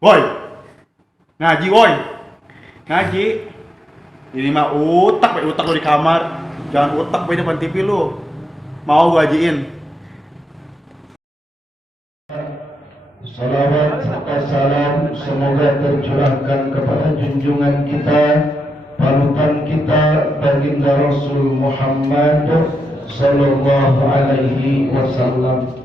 Woi, ngaji woi. Ngaji. Ini mah utak, utak lu di kamar. Jangan utak di depan TV lu. Mau gua ajiin. Salawat serta salam semoga tercurahkan kepada junjungan kita, panutan kita, baginda Rasul Muhammad sallallahu alaihi wasallam.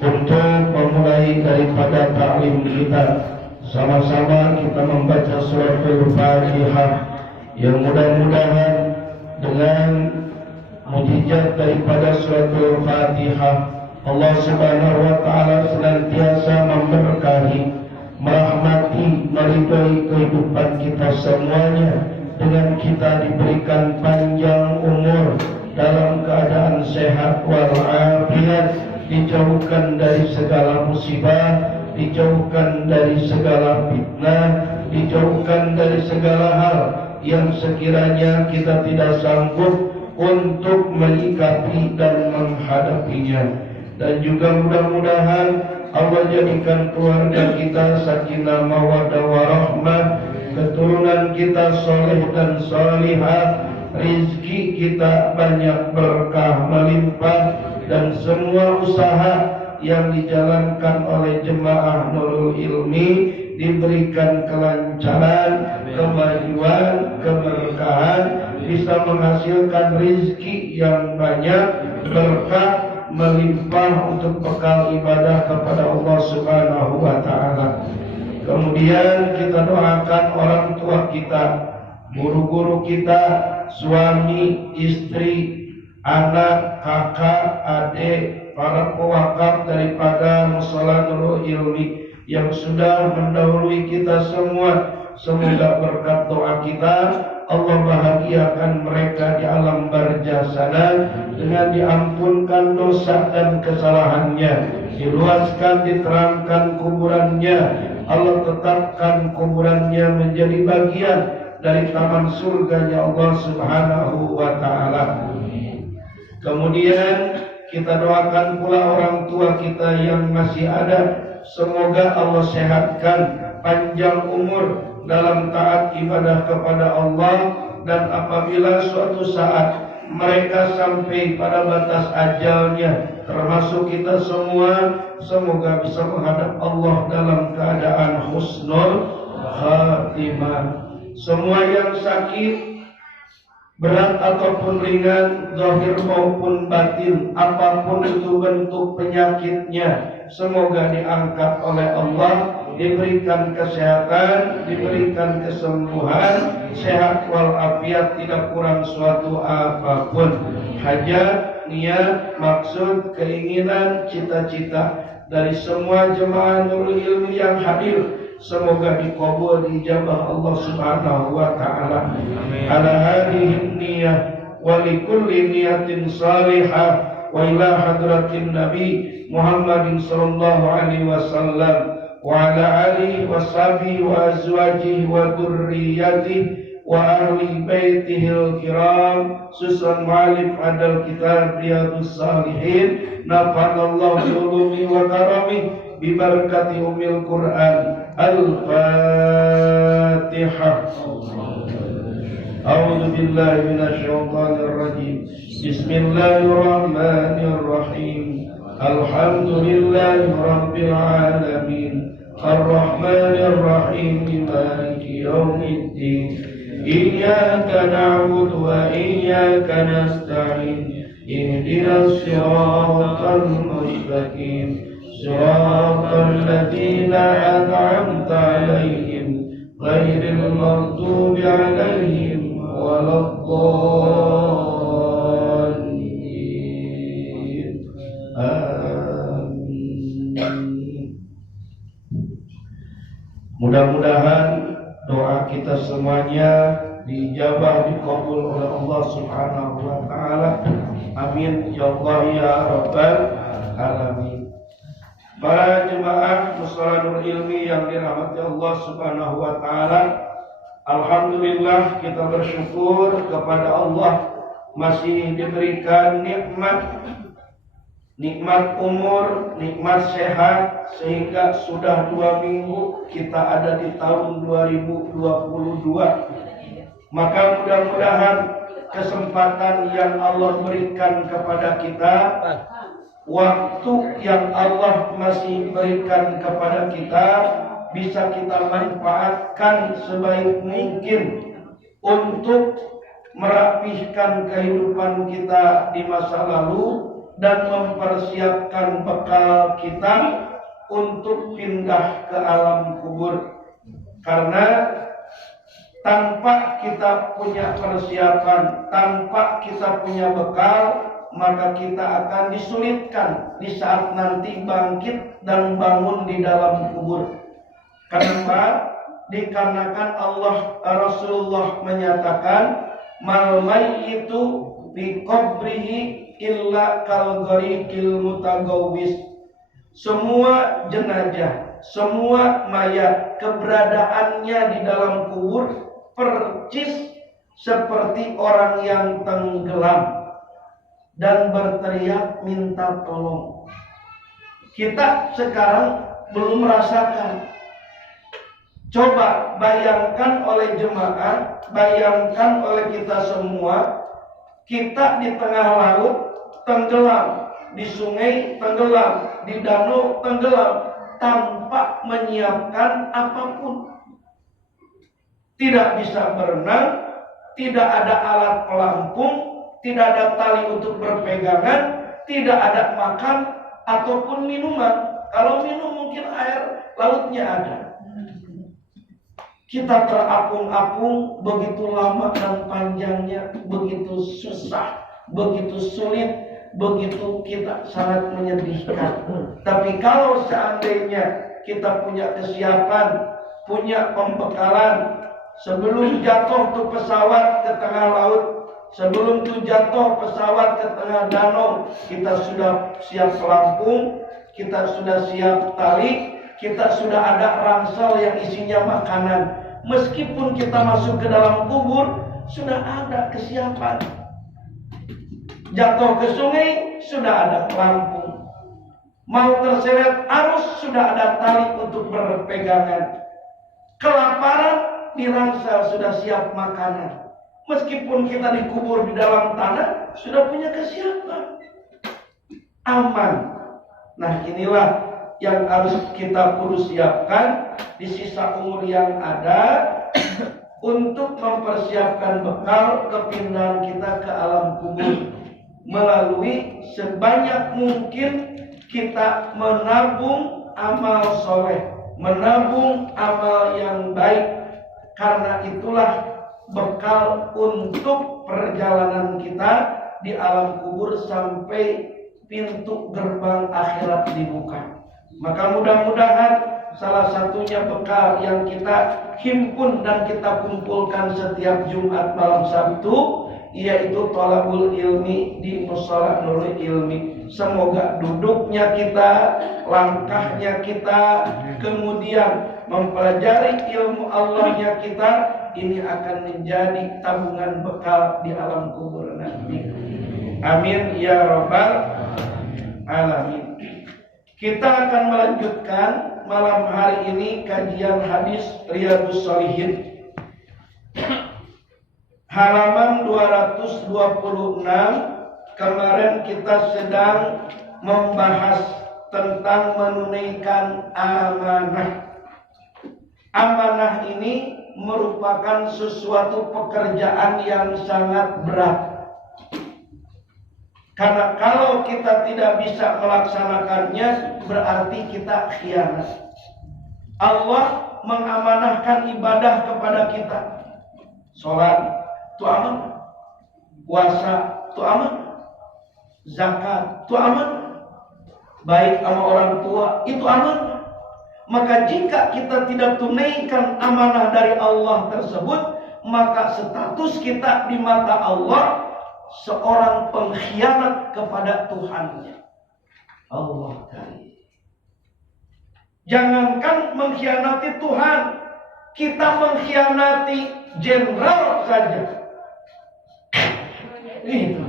Untuk memulai daripada ta'lim kita, sama-sama kita membaca surat Al-Fatihah yang mudah-mudahan dengan mujizat daripada surat Al-Fatihah Allah Subhanahu wa taala senantiasa memberkahi, merahmati, meridhai kehidupan kita semuanya dengan kita diberikan panjang umur dalam keadaan sehat walafiat, dijauhkan dari segala musibah, dijauhkan dari segala fitnah, dijauhkan dari segala hal yang sekiranya kita tidak sanggup untuk menyikapi dan menghadapinya. Dan juga mudah-mudahan Allah jadikan keluarga kita sakinah mawaddah warahmah, keturunan kita soleh dan solihah, rizki kita banyak berkah melimpah, dan semua usaha yang dijalankan oleh jemaah Nurul Ilmi diberikan kelancaran, kemajuan, keberkahan, bisa menghasilkan rizki yang banyak, berkah melimpah untuk bekal ibadah kepada Allah Subhanahu wa taala. Kemudian kita doakan orang tua kita, guru-guru kita, suami, istri, anak, kakak, adik, para pewakaf daripada Mushola Nurul Ilmi yang sudah mendahului kita semua. Semoga berkat doa kita Allah bahagiakan mereka di alam barzah sana dengan diampunkan dosa dan kesalahannya, diluaskan, diterangkan kuburannya, Allah tetapkan kuburannya menjadi bagian dari taman surganya Allah Subhanahu wa taala. Kemudian kita doakan pula orang tua kita yang masih ada, semoga Allah sehatkan, panjang umur dalam taat ibadah kepada Allah, dan apabila suatu saat mereka sampai pada batas ajalnya, termasuk kita semua, semoga bisa menghadap Allah dalam keadaan husnul khatimah. Semua yang sakit, berat ataupun ringan, zahir maupun batin, apapun itu bentuk penyakitnya, semoga diangkat oleh Allah, diberikan kesehatan, diberikan kesembuhan, sehat walafiat, tidak kurang suatu apapun. Hajat, niat, maksud, keinginan, cita-cita dari semua jemaah Nurul Ilmi yang hadir, semoga dikabul, dijabah Allah Subhanahu wa taala. Ala hadhihi niyah wa likulli niyatin salihah wa ila hadratin Nabi Muhammadin sallallahu alaihi wasallam wa ala alihi wa sahbihi wa azwajihi wa dzurriyyatihi wa ahli baitihil kiram, susun mu'allif adal kitab Riyadhus Shalihin, nafa'allahu bi ulumi wa karami bi barakati ummil Qur'an. Al-Fatihah. A'udzu billahi minasy syaithanir rajim. Bismillahirrahmanirrahim. Alhamdulillahi rabbil alamin. Ar-Rahmanir Rahim. Maliki yaumiddin. Iyyaka na'budu wa iyyaka nasta'in. Ihdinas siratal mustaqim. Siratal ladzina an'amta 'alaihim ghairil maghdubi 'alaihim waladdallin. Amin. Mudah-mudahan doa kita semuanya dijabah, dikabul oleh Allah Subhanahu wa taala. Amin ya Allah ya rabbal alamin. Para jemaah Mushola Nurul Ilmi yang dirahmati Allah Subhanahu wa taala, alhamdulillah kita bersyukur kepada Allah masih diberikan nikmat nikmat umur, nikmat sehat, sehingga sudah 2 minggu kita ada di tahun 2022. Maka mudah-mudahan kesempatan yang Allah berikan kepada kita, waktu yang Allah masih berikan kepada kita, bisa kita manfaatkan sebaik mungkin untuk merapihkan kehidupan kita di masa lalu dan mempersiapkan bekal kita untuk pindah ke alam kubur. Karena tanpa kita punya persiapan, tanpa kita punya bekal, maka kita akan disulitkan di saat nanti bangkit dan bangun di dalam kubur. Kenapa? Dikarenakan Rasulullah menyatakan, mal mayyitu bi qabrihi illa kal gharikil mutagawwis. Semua jenazah, semua mayat, keberadaannya di dalam kubur percis seperti orang yang tenggelam dan berteriak minta tolong. Kita sekarang belum merasakan. Coba bayangkan oleh jemaah, bayangkan oleh kita semua, kita di tengah laut tenggelam, di sungai tenggelam, di danau tenggelam, tanpa menyiapkan apapun. Tidak bisa berenang, tidak ada alat pelampung, tidak ada tali untuk berpegangan, tidak ada makan ataupun minuman. Kalau minum mungkin air lautnya ada. Kita terapung-apung begitu lama dan panjangnya, begitu susah, begitu sulit, begitu kita sangat menyedihkan. Tapi kalau seandainya kita punya kesiapan, punya pembekalan, sebelum jatuh tuh pesawat ke tengah laut, sebelum tuh jatuh pesawat ke tengah danau, kita sudah siap pelampung, kita sudah siap tali, kita sudah ada ransel yang isinya makanan. Meskipun kita masuk ke dalam kubur, sudah ada kesiapan. Jatuh ke sungai, sudah ada pelampung. Mau terseret arus, sudah ada tali untuk berpegangan. Kelaparan, di ransel sudah siap makanan. Meskipun kita dikubur di dalam tanah, sudah punya kesiapan. Aman. Nah, inilah yang harus kita kudu siapkan di sisa umur yang ada untuk mempersiapkan bekal kepindahan kita ke alam kubur, melalui sebanyak mungkin kita menabung amal soleh, menabung amal yang baik. Karena itulah bekal untuk perjalanan kita di alam kubur sampai pintu gerbang akhirat dibuka. Maka mudah-mudahan salah satunya bekal yang kita himpun dan kita kumpulkan setiap Jumat malam Sabtu, yaitu thalabul ilmi di Mushola Nurul Ilmi. Semoga duduknya kita, langkahnya kita, kemudian mempelajari ilmu Allahnya kita, ini akan menjadi tabungan bekal di alam kubur nanti. Amin ya rabbal alamin. Kita akan melanjutkan malam hari ini kajian hadis Riyadhus Shalihin, halaman 226. Kemarin kita sedang membahas tentang menunaikan amanah. Amanah ini merupakan sesuatu pekerjaan yang sangat berat. Karena kalau kita tidak bisa melaksanakannya, berarti kita khianat. Allah mengamanahkan ibadah kepada kita. Sholat itu amanah, puasa itu amanah, zakat itu amanah, baik sama orang tua itu amanah. Maka jika kita tidak tunaikan amanah dari Allah tersebut, maka status kita di mata Allah seorang pengkhianat kepada Tuhannya. Allah Ta'ala. Jangankan mengkhianati Tuhan, kita mengkhianati jenderal saja. Itu.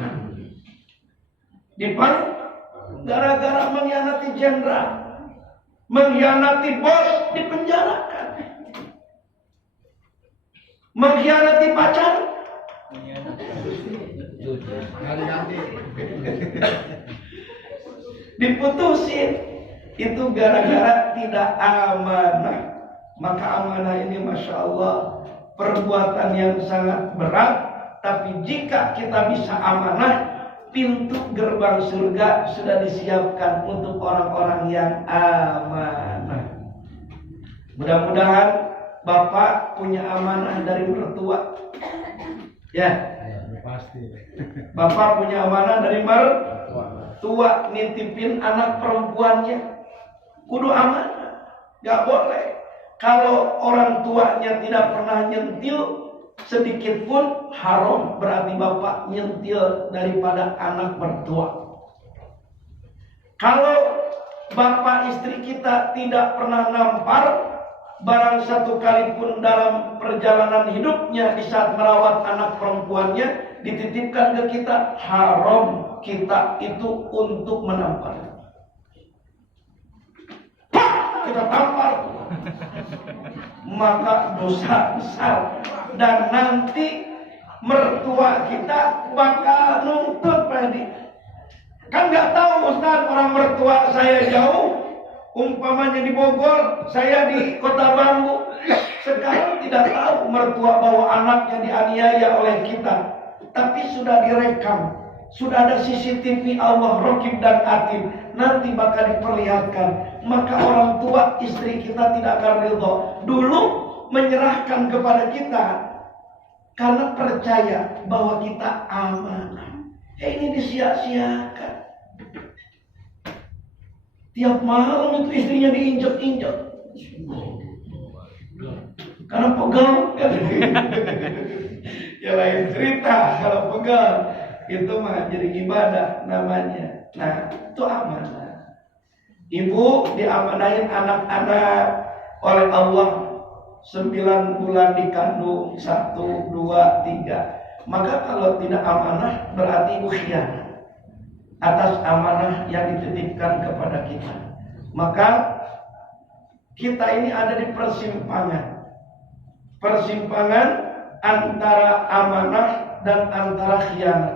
Di gara-gara mengkhianati jenderal, mengkhianati bos, dipenjarakan. Mengkhianati pacar, diputusin. Itu gara-gara tidak amanah. Maka amanah ini Masya Allah perbuatan yang sangat berat. Tapi jika kita bisa amanah, pintu gerbang surga sudah disiapkan untuk orang-orang yang amanah. Mudah-mudahan Bapak punya amanah dari mertua. Ya, pasti. Bapak punya amanah dari mertua, nitipin anak perempuannya. Kudu amanah, gak boleh. Kalau orang tuanya tidak pernah nyentil sedikit pun, haram, berarti bapak nyentil daripada anak mertua. Kalau bapak istri kita tidak pernah nampar, barang satu kali pun dalam perjalanan hidupnya di saat merawat anak perempuannya dititipkan ke kita, haram kita itu untuk menampar. Kita tampar, maka dosa besar, dan nanti mertua kita bakal nuntut Pak. Kan nggak tahu Ustaz, orang mertua saya jauh, umpamanya di Bogor, saya di Kota Bambu. Sekarang tidak tahu mertua bawa anaknya dianiaya oleh kita, tapi sudah direkam, sudah ada CCTV Allah Raqib dan Atid, nanti bakal diperlihatkan. Maka orang tua istri kita tidak akan ridho. Dulu menyerahkan kepada kita karena percaya bahwa kita amanah. Ini disia-siakan. Tiap malam itu istrinya diinjak-injak karena pegal. Ya lain cerita kalau pegal. Itu mah jadi ibadah namanya. Nah, itu amanah. Ibu diamanahin anak-anak oleh Allah 9 bulan dikandung 1, 2, 3. Maka kalau tidak amanah berarti ibu khianat atas amanah yang dititipkan kepada kita. Maka kita ini ada di persimpangan. Persimpangan antara amanah dan antara khianat.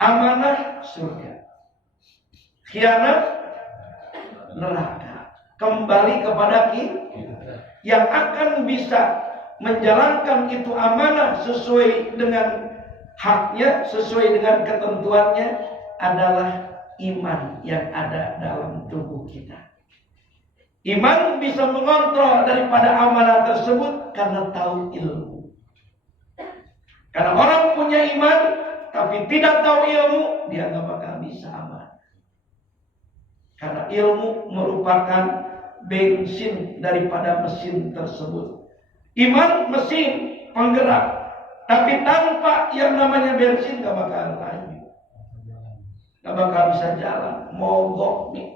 Amanah surga, khianat neraka. Kembali kepada kita yang akan bisa menjalankan itu amanah sesuai dengan haknya, sesuai dengan ketentuannya adalah iman yang ada dalam tubuh kita. Iman bisa mengontrol daripada amanah tersebut karena tahu ilmu. Karena orang punya iman tapi tidak tahu ilmu, dia gak bakal bisa aman. Karena ilmu merupakan bensin daripada mesin tersebut. Iman mesin penggerak, tapi tanpa yang namanya bensin gak bakal laju, gak bakal bisa jalan. Mogok nih,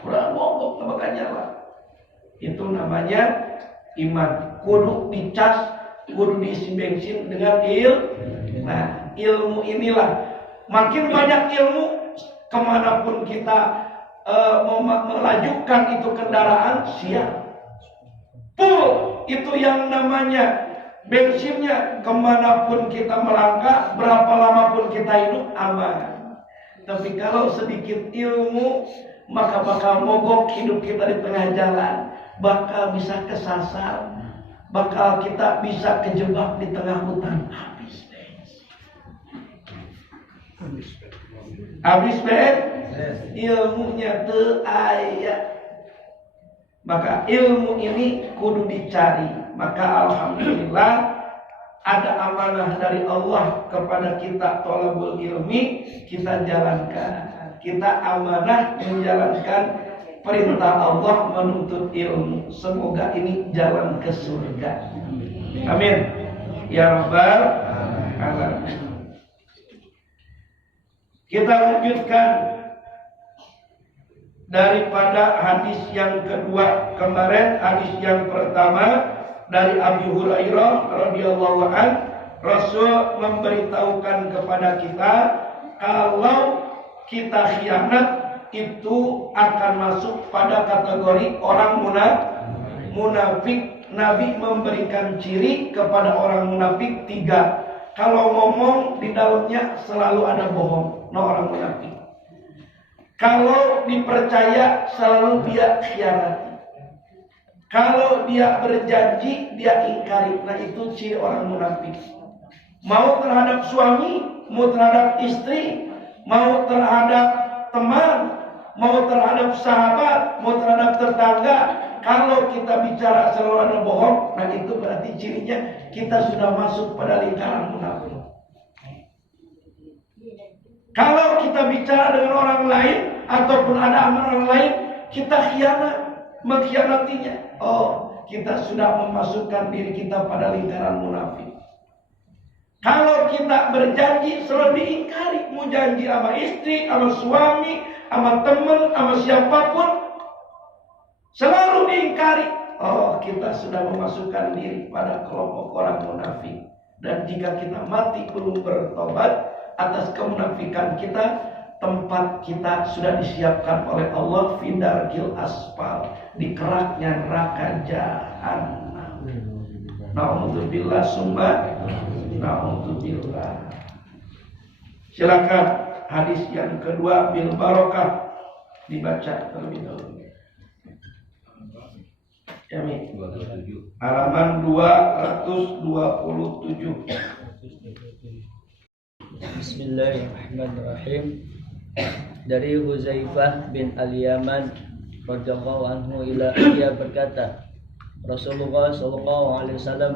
udah mogok gak bakal jalan. Itu namanya iman. Kudu dicas, kudu diisi bensin dengan ilmu. Nah, ilmu inilah, makin banyak ilmu, kemanapun kita melajukan itu kendaraan, siap full. Itu yang namanya bensinnya. Kemanapun kita melangkah, berapa lama pun kita hidup, aman. Tapi kalau sedikit ilmu, maka bakal mogok hidup kita di tengah jalan, bakal bisa kesasar, bakal kita bisa kejebak di tengah hutan. Habis ilmunya teu aya. Maka ilmu ini kudu dicari. Maka alhamdulillah ada amanah dari Allah kepada kita, thalabul ilmi, kita jalankan. Kita amanah menjalankan perintah Allah menuntut ilmu. Semoga ini jalan ke surga. Amin ya rabbal alamin. Kita lanjutkan daripada hadis yang kedua kemarin. Hadis yang pertama dari Abu Hurairah radhiyallahu an, Rasul memberitahukan kepada kita kalau kita khianat, itu akan masuk pada kategori orang munafik. Nabi memberikan ciri kepada orang munafik 3. Kalau ngomong di dalamnya selalu ada bohong. Nah, orang munafik. Kalau dipercaya selalu dia khianati. Kalau dia berjanji dia ingkari. Nah, itu ciri orang munafik. Mau terhadap suami, mau terhadap istri, mau terhadap teman, mau terhadap sahabat, mau terhadap tetangga. Kalau kita bicara selalu ada bohong, nah itu berarti cirinya kita sudah masuk pada lingkaran munafik. Kalau kita bicara dengan orang lain ataupun ada amal orang lain, kita mengkhianatinya. Oh, kita sudah memasukkan diri kita pada lingkaran munafik. Kalau kita berjanji selalu diingkari, mau janji sama istri, sama suami, sama teman, sama siapapun, selalu diingkari. Oh, kita sudah memasukkan diri pada kelompok orang munafik. Dan jika kita mati belum bertobat atas kemunafikan kita, tempat kita sudah disiapkan oleh Allah findargil asfal, di keraknya neraka jahanam. Na'udzubillah summa na'udzubillah. Silakan hadis yang kedua bil barokah dibaca terlebih dahulu. Yamin. Halaman 227. Bismillahirrahmanirrahim. Dari Huzaifah bin Al-Yaman radhiyallahu anhu ia berkata, Rasulullah SAW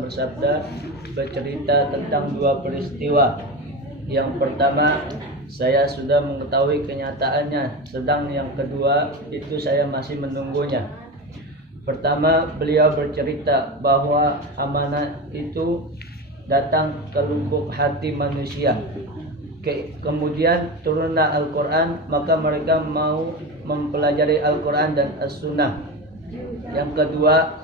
bersabda, bercerita tentang 2 peristiwa. Yang pertama, saya sudah mengetahui kenyataannya, sedang yang kedua itu saya masih menunggunya. Pertama, beliau bercerita bahwa amanah itu datang ke lubuk hati manusia. Kemudian turunlah Al-Quran, maka mereka mau mempelajari Al-Quran dan As-Sunnah. Yang kedua,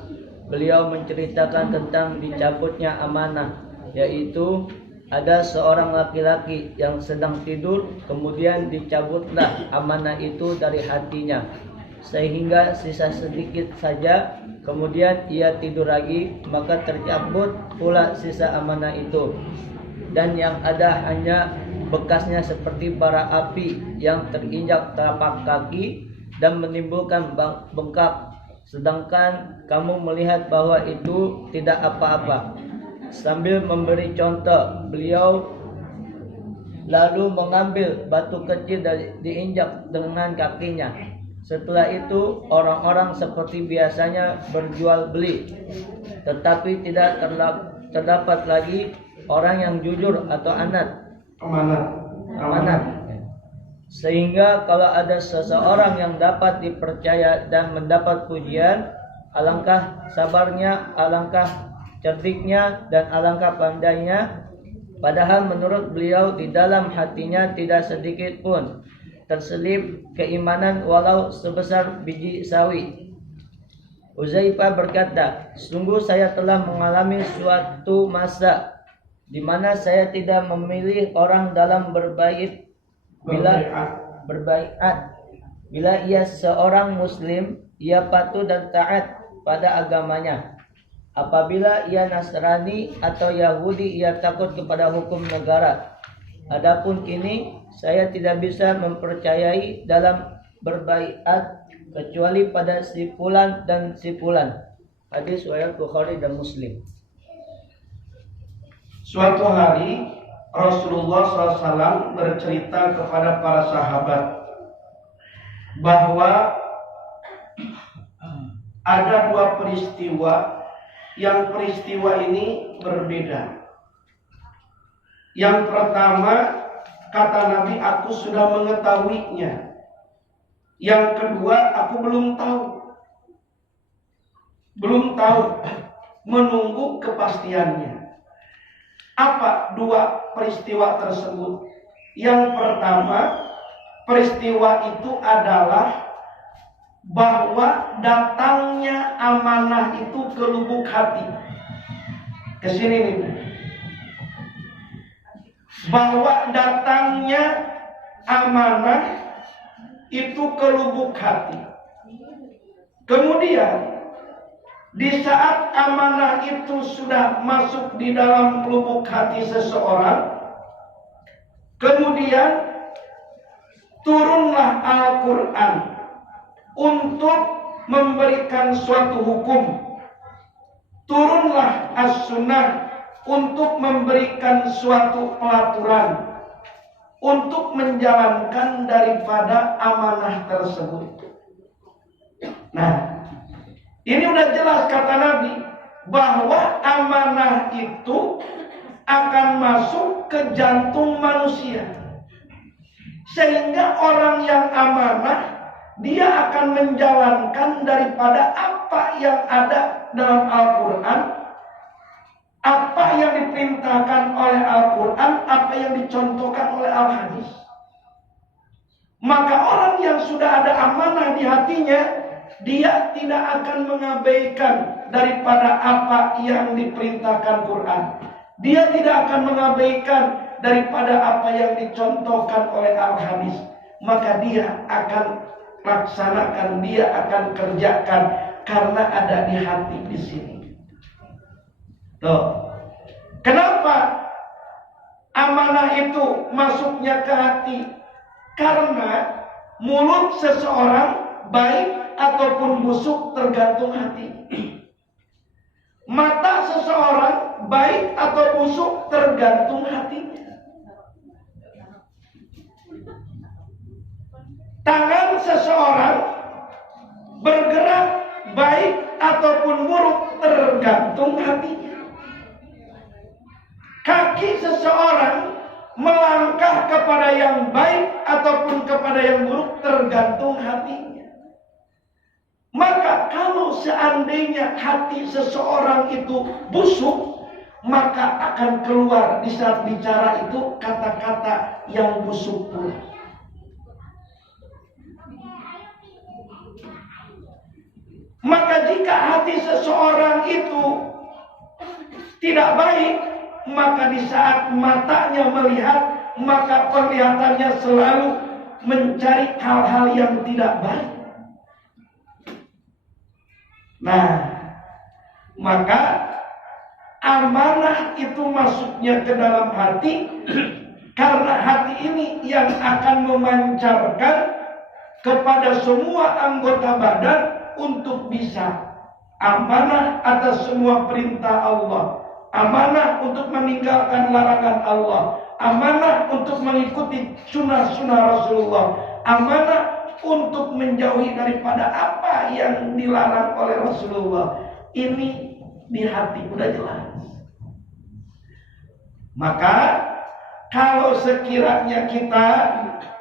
beliau menceritakan tentang dicabutnya amanah, yaitu ada seorang laki-laki yang sedang tidur, kemudian dicabutlah amanah itu dari hatinya, sehingga sisa sedikit saja, kemudian ia tidur lagi, maka tercabut pula sisa amanah itu, dan yang ada hanya bekasnya seperti bara api yang terinjak telapak kaki dan menimbulkan bengkak, sedangkan kamu melihat bahwa itu tidak apa-apa. Sambil memberi contoh, beliau lalu mengambil batu kecil dan diinjak dengan kakinya. Setelah itu orang-orang seperti biasanya berjual beli, tetapi tidak terdapat lagi orang yang jujur atau amanat. Sehingga kalau ada seseorang yang dapat dipercaya dan mendapat pujian, alangkah sabarnya, alangkah cerdiknya, dan alangkah pandainya. Padahal menurut beliau di dalam hatinya tidak sedikit pun terselip keimanan walau sebesar biji sawi. Uzaifah berkata, sungguh saya telah mengalami suatu masa di mana saya tidak memilih orang dalam berbaiat bila ia seorang muslim, ia patuh dan taat pada agamanya. Apabila ia Nasrani atau Yahudi, ia takut kepada hukum negara. Adapun kini saya tidak bisa mempercayai dalam berbaiat kecuali pada si fulan dan si fulan. Hadis riwayat Bukhari dan Muslim. Suatu hari Rasulullah SAW bercerita kepada para sahabat bahwa ada 2 peristiwa, yang peristiwa ini berbeda. Yang pertama, kata Nabi, aku sudah mengetahuinya. Yang kedua, aku belum tahu, menunggu kepastiannya. Apa 2 peristiwa tersebut? Yang pertama, peristiwa itu adalah bahwa datangnya amanah itu ke lubuk hati. Ke sini nih. Bahwa datangnya amanah itu ke lubuk hati. Kemudian di saat amanah itu sudah masuk di dalam lubuk hati seseorang, kemudian turunlah Al-Quran untuk memberikan suatu hukum. Turunlah As-Sunnah untuk memberikan suatu pelaturan, untuk menjalankan daripada amanah tersebut. Nah, ini udah jelas kata Nabi bahwa amanah itu akan masuk ke jantung manusia. Sehingga orang yang amanah, dia akan menjalankan daripada apa yang ada dalam Al-Quran, apa yang diperintahkan oleh Al-Quran, apa yang dicontohkan oleh Al-Hadis. Maka orang yang sudah ada amanah di hatinya, dia tidak akan mengabaikan daripada apa yang diperintahkan Quran. Dia tidak akan mengabaikan daripada apa yang dicontohkan oleh Al-Hadis. Maka dia akan laksanakan, dia akan kerjakan karena ada di hati di sini. Tuh. Kenapa amanah itu masuknya ke hati? Karena mulut seseorang baik ataupun busuk tergantung hati. Mata seseorang baik atau busuk tergantung hatinya. Tangan seseorang bergerak baik ataupun buruk tergantung hatinya. Kaki seseorang melangkah kepada yang baik ataupun kepada yang buruk tergantung hatinya. Maka kalau seandainya hati seseorang itu busuk, maka akan keluar di saat bicara itu kata-kata yang busuk pula. Maka jika hati seseorang itu tidak baik, maka di saat matanya melihat, maka penglihatannya selalu mencari hal-hal yang tidak baik. Nah, maka amanah itu masuknya ke dalam hati karena hati ini yang akan memancarkan kepada semua anggota badan untuk bisa amanah atas semua perintah Allah, amanah untuk meninggalkan larangan Allah, amanah untuk mengikuti sunnah-sunnah Rasulullah, amanah untuk menjauhi daripada apa yang dilarang oleh Rasulullah. Ini di hati udah jelas. Maka kalau sekiranya kita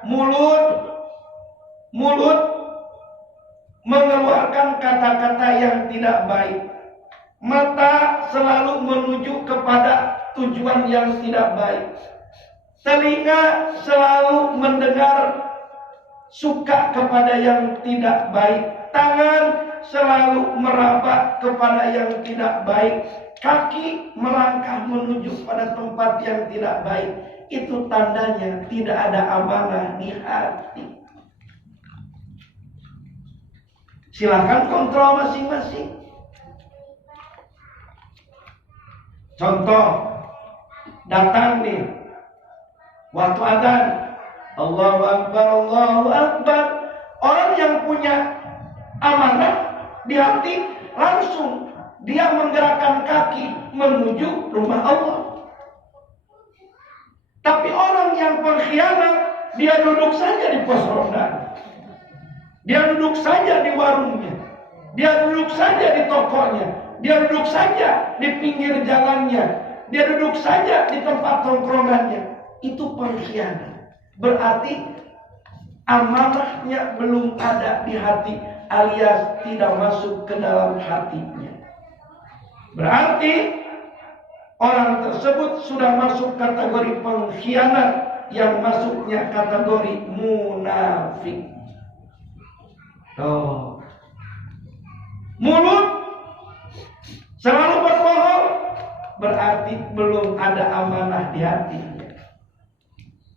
mulut mengeluarkan kata-kata yang tidak baik, mata selalu menuju kepada tujuan yang tidak baik, telinga selalu mendengar suka kepada yang tidak baik, tangan selalu meraba kepada yang tidak baik, kaki melangkah menuju pada tempat yang tidak baik, itu tandanya tidak ada amanah di hati. Silakan kontrol masing-masing. Contoh, datang nih waktu adzan, Allahu Akbar, Allahu Akbar. Orang yang punya amanah di hati, langsung dia menggerakkan kaki menuju rumah Allah. Tapi orang yang pengkhianat, dia duduk saja di pos ronda. Dia duduk saja di warungnya. Dia duduk saja di tokonya. Dia duduk saja di pinggir jalannya. Dia duduk saja di tempat tongkrongannya. Itu pengkhianat. Berarti amanahnya belum ada di hati, alias tidak masuk ke dalam hatinya. Berarti orang tersebut sudah masuk kategori pengkhianat, yang masuknya kategori munafik. Oh. Mulut selalu berbohong, berarti belum ada amanah di hatinya.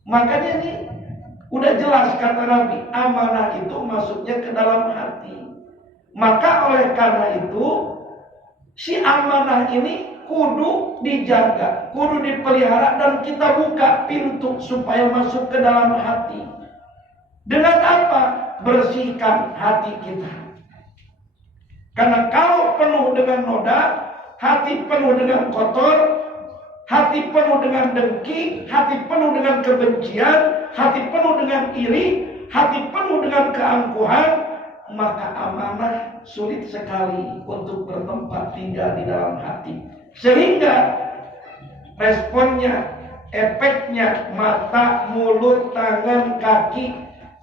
Makanya nih, Udah jelas kata Nabi, amanah itu masuknya ke dalam hati. Maka oleh karena itu, si amanah ini kudu dijaga, kudu dipelihara, dan kita buka pintu supaya masuk ke dalam hati. Dengan apa? Bersihkan hati kita. Karena kalau penuh dengan noda, hati penuh dengan kotor, hati penuh dengan dengki, hati penuh dengan kebencian, hati penuh dengan iri, hati penuh dengan keangkuhan, maka amanah sulit sekali untuk bertempat tinggal di dalam hati. Sehingga responnya, efeknya, mata, mulut, tangan, kaki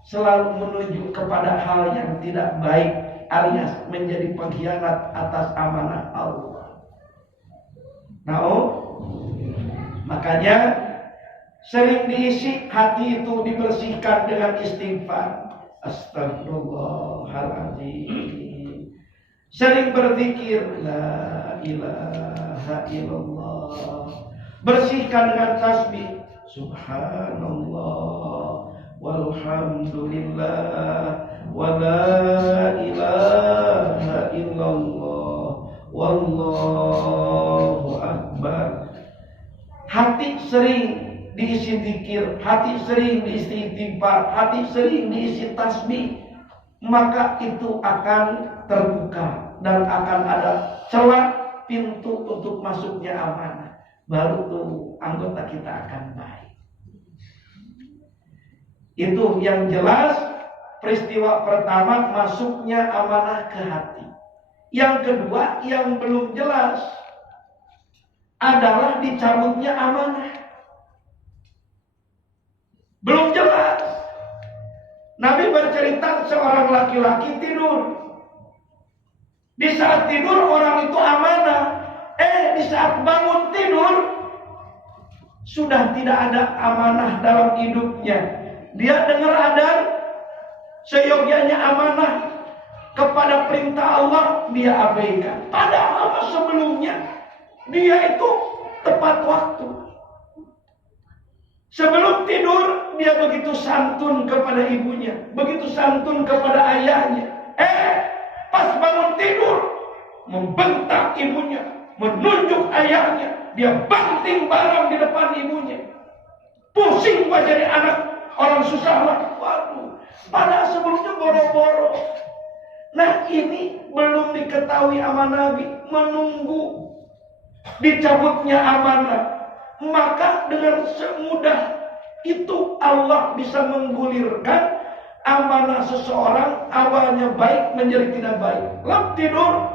selalu menuju kepada hal yang tidak baik, alias menjadi pengkhianat atas amanah Allah. Nah, makanya sering diisi hati itu, dibersihkan dengan istighfar. Astagfirullahaladzim. Sering berzikir la ilaha illallah. Bersihkan dengan tasbih subhanallah walhamdulillah wa la ilaha illallah wallahu akbar. Hati sering diisi zikir, hati sering diisi istighfar, hati sering diisi tasbih, maka itu akan terbuka dan akan ada celah pintu untuk masuknya amanah. Baru tuh anggota kita akan baik. Itu yang jelas peristiwa pertama, masuknya amanah ke hati. Yang kedua yang belum jelas adalah dicabutnya amanah. Belum jelas. Nabi bercerita seorang laki-laki tidur. Di saat tidur orang itu amanah. Di saat bangun tidur sudah tidak ada amanah dalam hidupnya. Dia dengar adzan, seyogianya amanah kepada perintah Allah dia abaikan. Padahal sebelumnya dia itu tepat waktu. Sebelum tidur dia begitu santun kepada ibunya, begitu santun kepada ayahnya. Pas bangun tidur membentak ibunya, menunjuk ayahnya, dia banting barang di depan ibunya. Pusing gua jadi anak orang susah lah. Waduh, padahal sebelumnya boro-boro. Nah, ini belum diketahui sama Nabi, menunggu dicabutnya amanah. Maka dengan semudah itu Allah bisa menggulirkan amanah seseorang, awalnya baik menjadi tidak baik. Lap tidur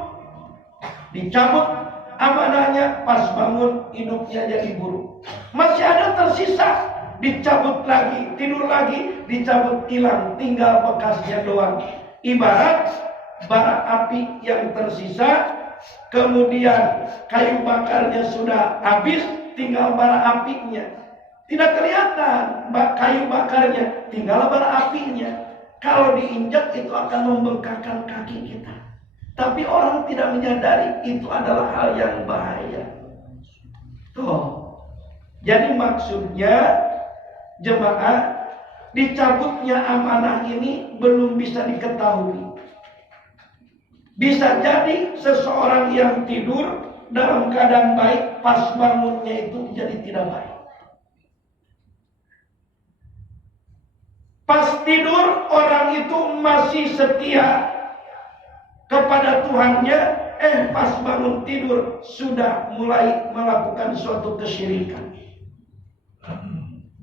dicabut amanahnya, pas bangun hidupnya jadi buruk. Masih ada tersisa, dicabut lagi, tidur lagi, dicabut, hilang, tinggal bekasnya doang. Ibarat bara api yang tersisa, kemudian kayu bakarnya sudah habis, tinggal bara apinya. Tidak kelihatan kayu bakarnya, tinggal bara apinya. Kalau diinjak itu akan membengkakkan kaki kita. Tapi orang tidak menyadari itu adalah hal yang bahaya. Tuh. Jadi maksudnya jemaah, dicabutnya amanah ini belum bisa diketahui. Bisa jadi seseorang yang tidur dalam keadaan baik, pas bangunnya itu jadi tidak baik. Pas tidur orang itu masih setia kepada Tuhannya, pas bangun tidur sudah mulai melakukan suatu kesyirikan.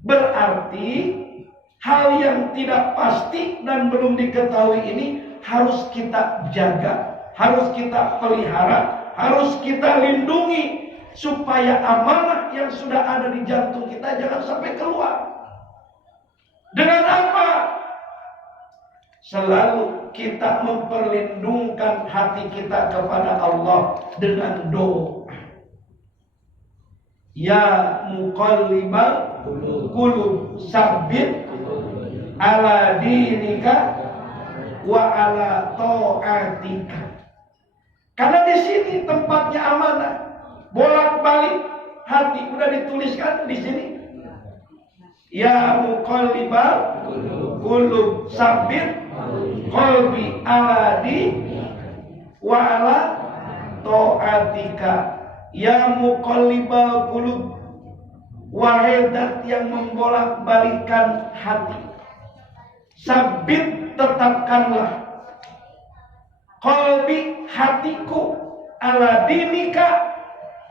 Berarti hal yang tidak pasti dan belum diketahui ini harus kita jaga, harus kita pelihara, harus kita lindungi supaya amanah yang sudah ada di jantung kita jangan sampai keluar. Dengan apa? Selalu kita memperlindungkan hati kita kepada Allah dengan doa. Ya muqallibal qulub sabbit ala dinika wa ala ta'atika. Karena di sini tempatnya amanah. Bolak-balik hati udah dituliskan di sini. Ya muqallibal qulub sabit qalbi ala wa ala ta'atika. Ya muqallibal qulub, wahai zat yang membolak-balikan hati, sabit tetapkanlah qalbi hatiku ala dinika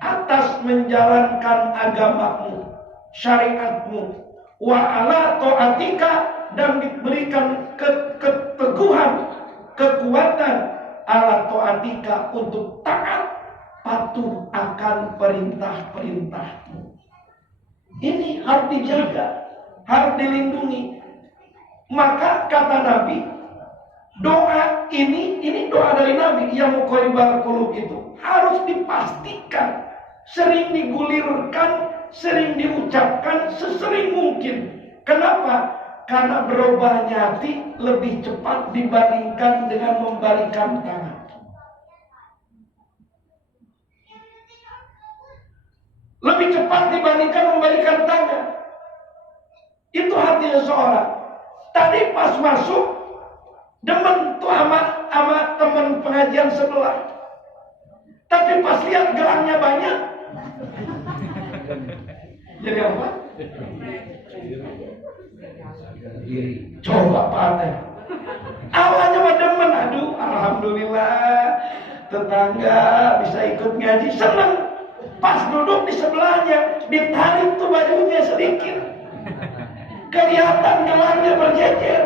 atas menjalankan agamamu, syariatmu, wa ala ta'atika dan diberikan keteguhan, kekuatan ala ta'atika untuk taat patuh akan perintah-perintahmu. Ini harus dijaga, harus dilindungi. Maka kata Nabi, doa ini doa dari Nabi yang muqallibal qulub itu harus dipastikan, sering digulirkan, sering diucapkan sesering mungkin. Kenapa? Karena berubahnya hati lebih cepat dibandingkan dengan membalikan tangan. Lebih cepat dibandingkan membalikan tangan. Itu hati seseorang. Tadi pas masuk, demen tuh sama teman pengajian sebelah. Tapi pas lihat gelangnya banyak, jadi apa? Coba paten. Awalnya mah demen, aduh, alhamdulillah tetangga bisa ikut ngaji, seneng. Pas duduk di sebelahnya, ditarik tuh bajunya sedikit, kelihatan gelangnya berjejer.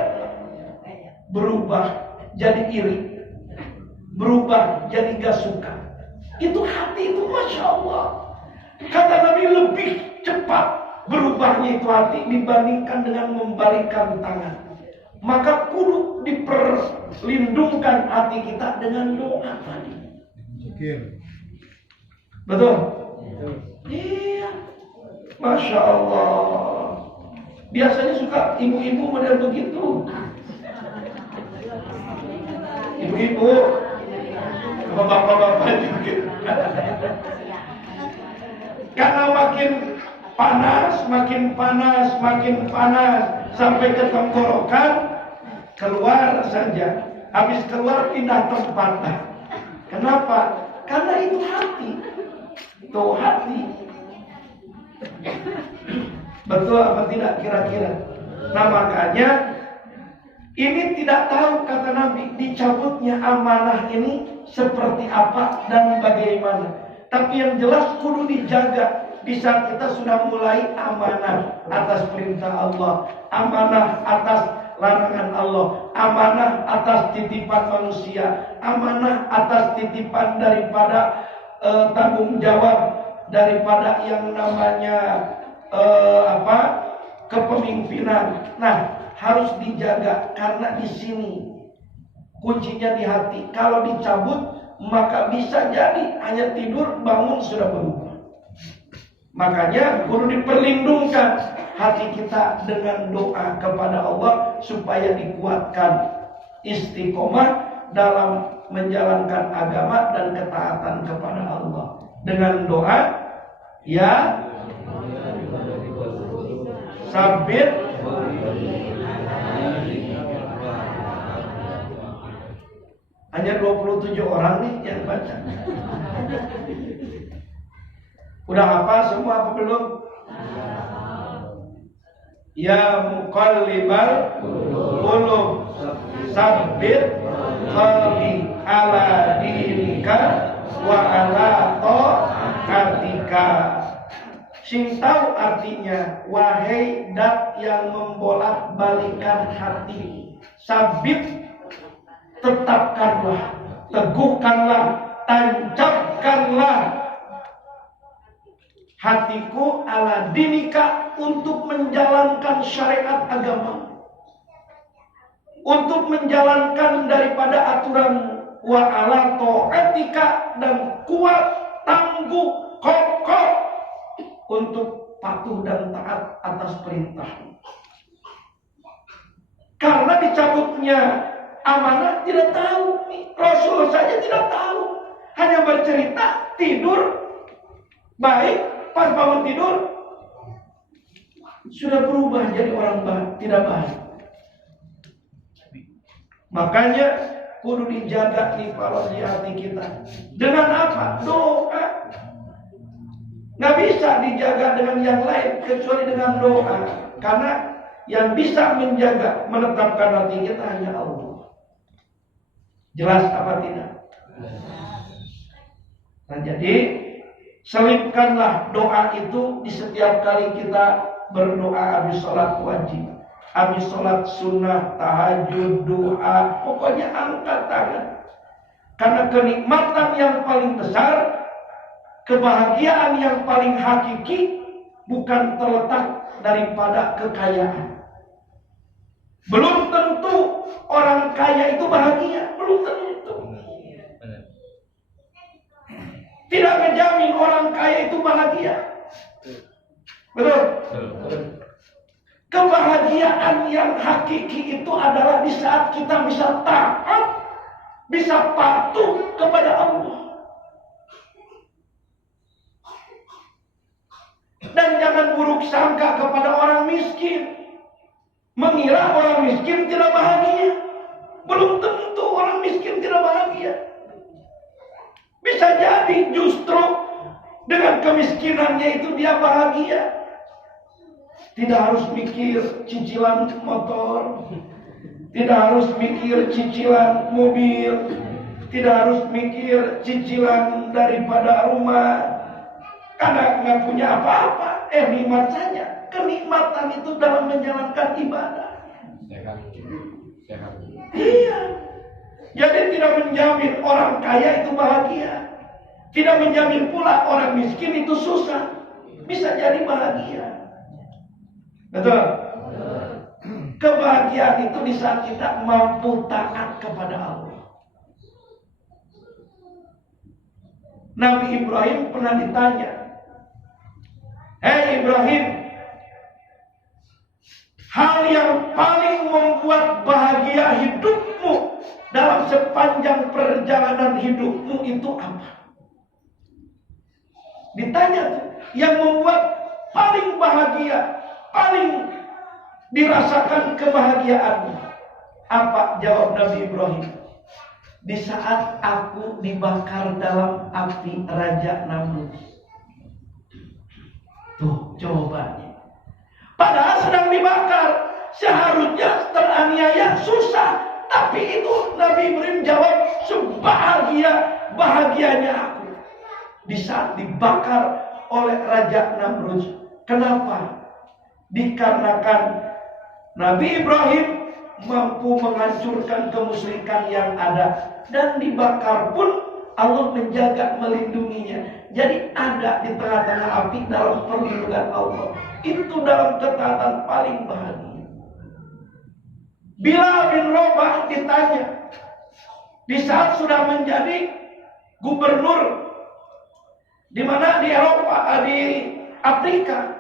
Berubah jadi iri, berubah jadi gak suka. Itu hati itu, Masya Allah. Kata Nabi, lebih cepat berubahnya itu hati dibandingkan dengan membalikan tangan. Maka kudu diperlindungkan hati kita dengan doa tadi. Betul? Iya. Masya Allah. Biasanya suka ibu-ibu model begitu. Ibu-ibu, sama bapak-bapak juga. Karena makin panas, sampai ke tenggorokan, keluar saja. Habis keluar pindah tempat. Kenapa? Karena itu hati. Itu hati. Betul apa tidak kira-kira? Nah makanya ini tidak tahu, kata Nabi, dicabutnya amanah ini seperti apa dan bagaimana. Tapi yang jelas kudu dijaga. Di saat kita sudah mulai amanah atas perintah Allah, amanah atas larangan Allah, amanah atas titipan manusia, amanah atas titipan daripada tanggung jawab daripada yang namanya kepemimpinan. Nah, harus dijaga karena di sini kuncinya di hati. Kalau dicabut maka bisa jadi hanya tidur bangun sudah berubah. Makanya perlu diperlindungkan hati kita dengan doa kepada Allah supaya dikuatkan istiqomah dalam menjalankan agama dan ketaatan kepada Allah. Dengan doa, ya sabit hanya 27 orang nih yang baca. Udah hafal semua apa belum? Ya muqallibal qulub sabbit qalbi ala dinika wa ala ta'atika. Sing tahu artinya, wahai dat yang membolak-balikan hati, sabit tetapkanlah, teguhkanlah, tancapkanlah hatiku ala dinika untuk menjalankan syariat agama, untuk menjalankan daripada aturan wa ala ta'atika, dan kuat, tangguh, kokoh untuk patuh dan taat atas perintah. Karena dicabutnya amanah tidak tahu, Rasul saja tidak tahu, hanya bercerita tidur baik. Pas bangun tidur, sudah berubah jadi orang tidak baik. Makanya kudu dijaga nih kalau di hati kita. Dengan apa? Doa. Nggak bisa dijaga dengan yang lain kecuali dengan doa. Karena yang bisa menjaga, menetapkan hati kita hanya Allah. Jelas apa tidak? Nah, jadi selipkanlah doa itu di setiap kali kita berdoa habis sholat wajib, habis sholat sunnah, tahajud, doa, pokoknya angkat tangan. Karena kenikmatan yang paling besar, kebahagiaan yang paling hakiki bukan terletak daripada kekayaan. Belum tentu orang kaya itu bahagia, belum tentu. Tidak menjamin orang kaya itu bahagia. Betul? Kebahagiaan yang hakiki itu adalah di saat kita bisa taat, bisa patuh kepada Allah. Dan jangan buruk sangka kepada orang miskin. Mengira orang miskin tidak bahagia. Belum tentu orang miskin tidak bahagia. Bisa jadi justru dengan kemiskinannya itu dia bahagia. Tidak harus mikir cicilan motor, tidak harus mikir cicilan mobil, tidak harus mikir cicilan daripada rumah. Karena nggak punya apa-apa, nikmat saja. Kenikmatan itu dalam menjalankan ibadah. Iya. Jadi tidak menjamin orang kaya itu bahagia. Tidak menjamin pula orang miskin itu susah. Bisa jadi bahagia. Betul? Kebahagiaan itu di saat kita mampu taat kepada Allah. Nabi Ibrahim pernah ditanya, "Hei Ibrahim, hal yang paling membuat bahagia hidupmu dalam sepanjang perjalanan hidupmu itu apa?" Ditanya tuh, yang membuat paling bahagia, paling dirasakan kebahagiaanmu. Apa jawab Nabi Ibrahim? Di saat aku dibakar dalam api Raja Namrud. Tuh, coba. Padahal sedang dibakar, seharusnya teraniaya, susah. Tapi itu Nabi Ibrahim jawab, bahagianya aku di saat dibakar oleh Raja Namrud. Kenapa? Dikarenakan Nabi Ibrahim mampu menghancurkan kemusyrikan yang ada, dan dibakar pun Allah menjaga, melindunginya. Jadi ada di tengah-tengah api dalam perlindungan Allah. Itu dalam ketaatan paling bahagia. Bilal bin Rabah ditanya, di saat sudah menjadi gubernur di mana di Eropa, di Afrika,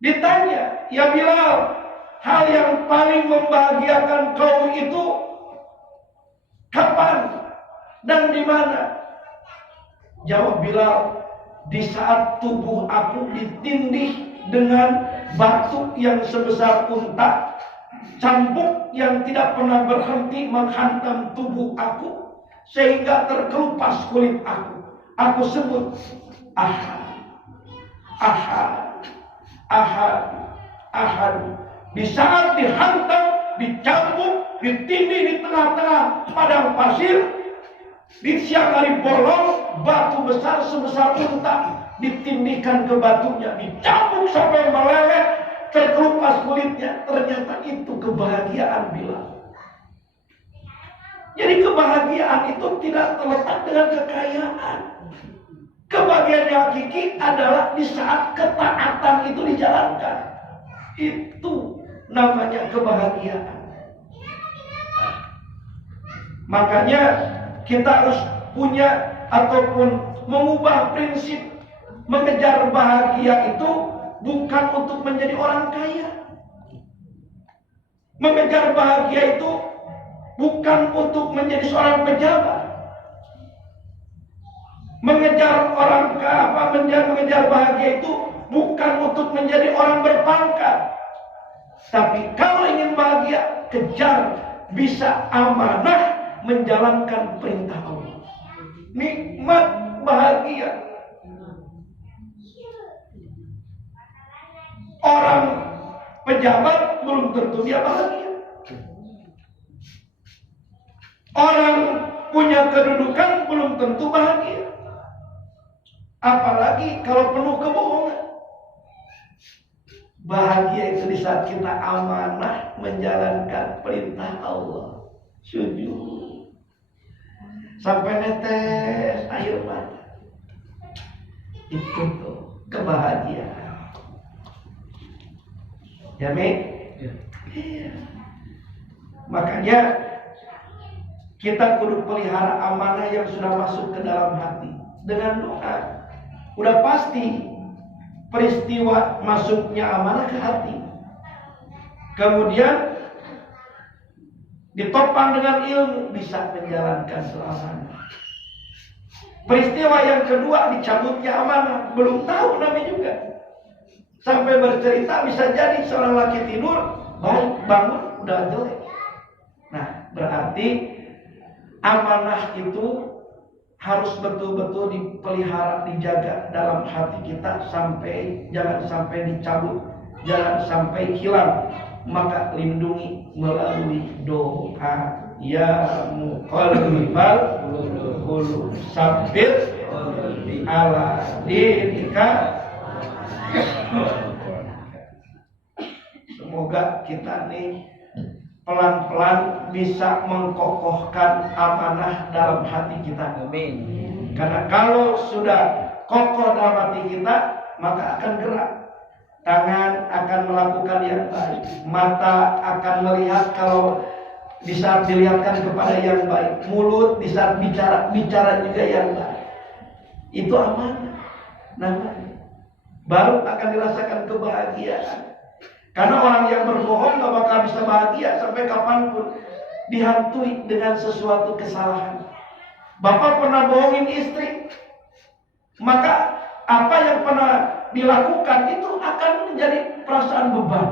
ditanya, "Ya Bilal, hal yang paling membahagiakan kau itu kapan dan di mana?" Jawab Bilal, "Di saat tubuh aku ditindih dengan batu yang sebesar unta, cambuk yang tidak pernah berhenti menghantam tubuh aku sehingga terkelupas kulit aku. Aku sebut Ahad, Ahad, Ahad, Ahad. Di saat dihantam, dicambuk, ditindih di tengah-tengah padang pasir, di siang hari bolong, batu besar sebesar unta ditindihkan ke batunya, dicambuk sampai meleleh, terkelupas kulitnya." Ternyata itu kebahagiaan Bilal. Jadi kebahagiaan itu tidak terletak dengan kekayaan. Kebahagiaan yang hakiki adalah di saat ketaatan itu dijalankan. Itu namanya kebahagiaan. Makanya kita harus punya ataupun mengubah prinsip mengejar bahagia itu bukan untuk menjadi orang kaya. Mengejar bahagia itu bukan untuk menjadi seorang pejabat. Mengejar bahagia itu bukan untuk menjadi orang berpangkat. Tapi kalau ingin bahagia, kejar bisa amanah menjalankan perintah Allah. Nikmat bahagia. Orang pejabat belum tentu dia bahagia. Orang punya kedudukan belum tentu bahagia. Apalagi kalau penuh kebohongan. Bahagia itu di saat kita amanah menjalankan perintah Allah. Sujud sampai netes air mata. Itu tuh kebahagiaan. Ya, Mek? Iya. Makanya kita kudu pelihara amanah yang sudah masuk ke dalam hati dengan doa. Udah pasti peristiwa masuknya amanah ke hati. Kemudian ditopang dengan ilmu, bisa menjalankan selamanya. Peristiwa yang kedua, dicabutnya amanah, belum tahu namanya juga. Sampai bercerita bisa jadi seorang laki tidur, bangun udah jelek. Nah, berarti amanah itu harus betul-betul dipelihara, dijaga dalam hati kita sampai jangan sampai dicabut, jangan sampai hilang. Maka lindungi melalui doa. Ya muqallibal qulub, sabbit ala dinika. Semoga kita nih pelan-pelan bisa mengkokohkan amanah dalam hati kita. Amin. Karena kalau sudah kokoh dalam hati kita, maka akan gerak. Tangan akan melakukan yang baik. Mata akan melihat kalau di saat dilihatkan kepada yang baik. Mulut di saat bicara juga yang baik. Itu amanah namanya. Baru akan dirasakan kebahagiaan. Karena orang yang berbohong gak bakal bisa bahagia sampai kapanpun. Dihantui dengan sesuatu kesalahan. Bapak pernah bohongin istri, maka apa yang pernah dilakukan itu akan menjadi perasaan beban.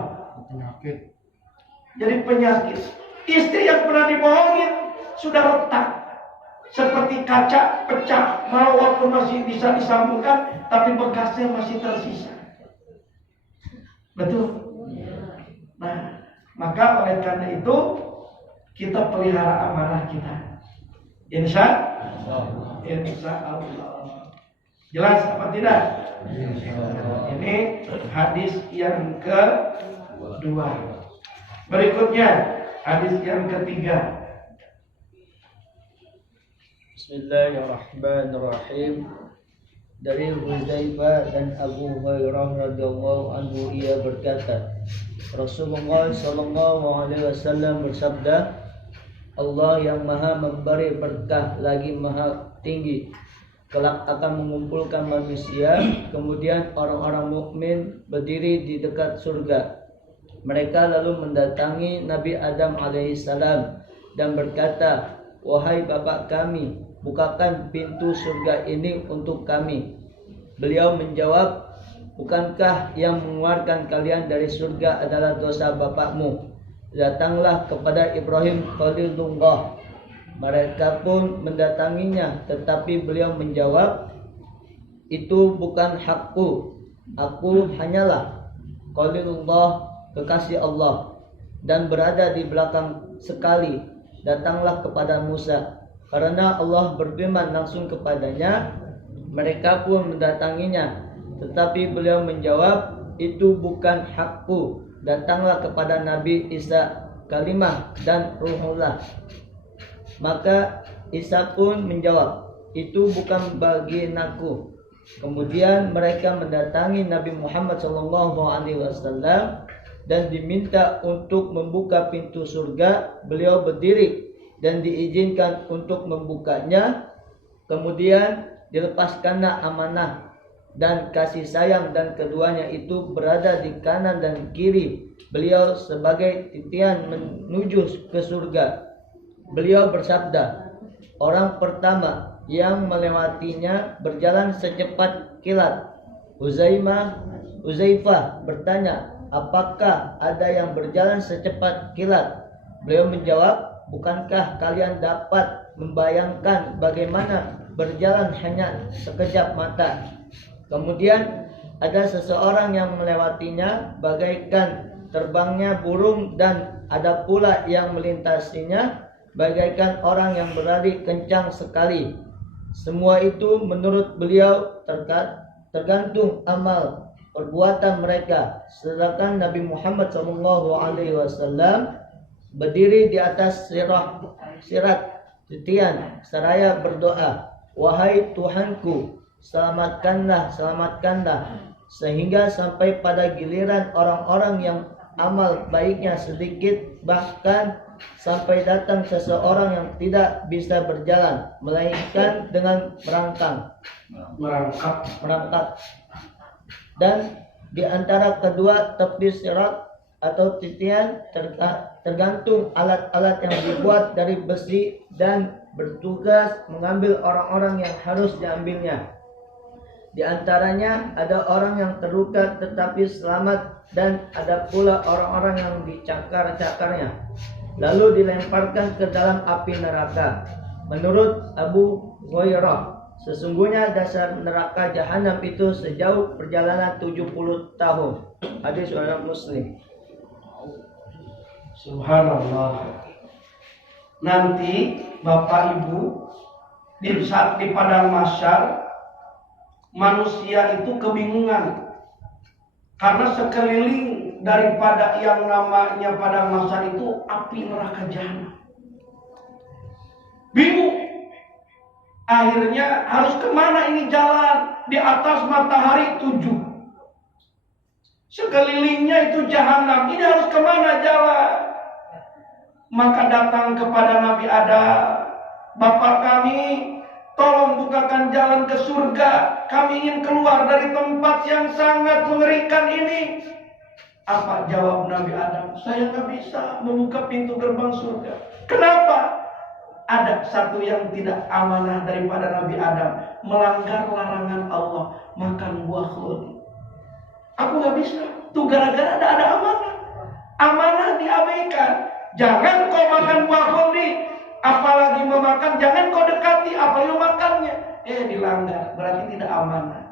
Penyakit. Jadi penyakit. Istri yang pernah dibohongin sudah retak. Seperti kaca pecah. Walaupun masih bisa disambungkan, tapi bekasnya masih tersisa. Betul? Nah, maka oleh karena itu kita pelihara amanah kita. Insya Allah. Jelas apa tidak? Ini hadis yang kedua. Berikutnya hadis yang ketiga. Bismillahirrahmanirrahim. Dari Hudzaifah dan Abu Hurairah radhiyallahu anhu, ia berkata, Rasulullah sallallahu alaihi wasallam bersabda, Allah yang maha memberi berkah lagi maha tinggi kelak akan mengumpulkan manusia, kemudian orang-orang mukmin berdiri di dekat surga. Mereka lalu mendatangi Nabi Adam alaihissalam dan berkata, wahai Bapak kami, bukakan pintu surga ini untuk kami. Beliau menjawab, bukankah yang mengeluarkan kalian dari surga adalah dosa bapakmu? Datanglah kepada Ibrahim Khalilullah. Mereka pun mendatanginya, tetapi beliau menjawab, itu bukan hakku. Aku hanyalah Khalilullah, kekasih Allah, dan berada di belakang sekali. Datanglah kepada Musa, karena Allah berfirman langsung kepadanya. Mereka pun mendatanginya, tetapi beliau menjawab, itu bukan hakku. Datanglah kepada Nabi Isa, kalimah dan ruhullah. Maka Isa pun menjawab, itu bukan bagianku. Kemudian mereka mendatangi Nabi Muhammad SAW dan diminta untuk membuka pintu surga. Beliau berdiri dan diizinkan untuk membukanya. Kemudian dilepaskanlah amanah dan kasih sayang, dan keduanya itu berada di kanan dan kiri beliau sebagai titian menuju ke surga. Beliau bersabda, orang pertama yang melewatinya berjalan secepat kilat. Huzaimah Uzaifah bertanya, apakah ada yang berjalan secepat kilat? Beliau menjawab, bukankah kalian dapat membayangkan bagaimana berjalan hanya sekejap mata? Kemudian ada seseorang yang melewatinya bagaikan terbangnya burung, dan ada pula yang melintasinya bagaikan orang yang berlari kencang sekali. Semua itu menurut beliau tergantung amal perbuatan mereka. Sedangkan Nabi Muhammad SAW berdiri di atas sirat titian seraya berdoa, wahai Tuhanku, selamatkanlah, sehingga sampai pada giliran orang-orang yang amal baiknya sedikit, bahkan sampai datang seseorang yang tidak bisa berjalan melainkan dengan merangkak. Dan di antara kedua tepi sirat atau titian tergantung alat-alat yang dibuat dari besi dan bertugas mengambil orang-orang yang harus diambilnya. Di antaranya ada orang yang terluka tetapi selamat, dan ada pula orang-orang yang dicakar-cakarnya lalu dilemparkan ke dalam api neraka. Menurut Abu Hurairah, sesungguhnya dasar neraka jahanam itu sejauh perjalanan 70 tahun. Hadis riwayat Muslim. Subhanallah. Nanti Bapak Ibu di saat di padang mahsyar, manusia itu kebingungan karena sekeliling daripada yang namanya padang mahsyar itu api neraka jahanam. Bingung. Akhirnya harus kemana ini jalan? Di atas matahari 7. Sekelilingnya itu jahanam. Ini harus kemana jalan? Maka datang kepada Nabi Adam, Bapak kami, tolong bukakan jalan ke surga. Kami ingin keluar dari tempat yang sangat mengerikan ini. Apa jawab Nabi Adam? Saya nggak bisa membuka pintu gerbang surga. Kenapa? Ada satu yang tidak amanah daripada Nabi Adam, melanggar larangan Allah, makan buah khuldi. Aku nggak bisa. Tuh gara-gara ada amanah. Amanah diabaikan. Jangan kau makan buah khuldi, apalagi memakan. Jangan kau dekati, apalagi memakannya. Dilanggar, berarti tidak amanah.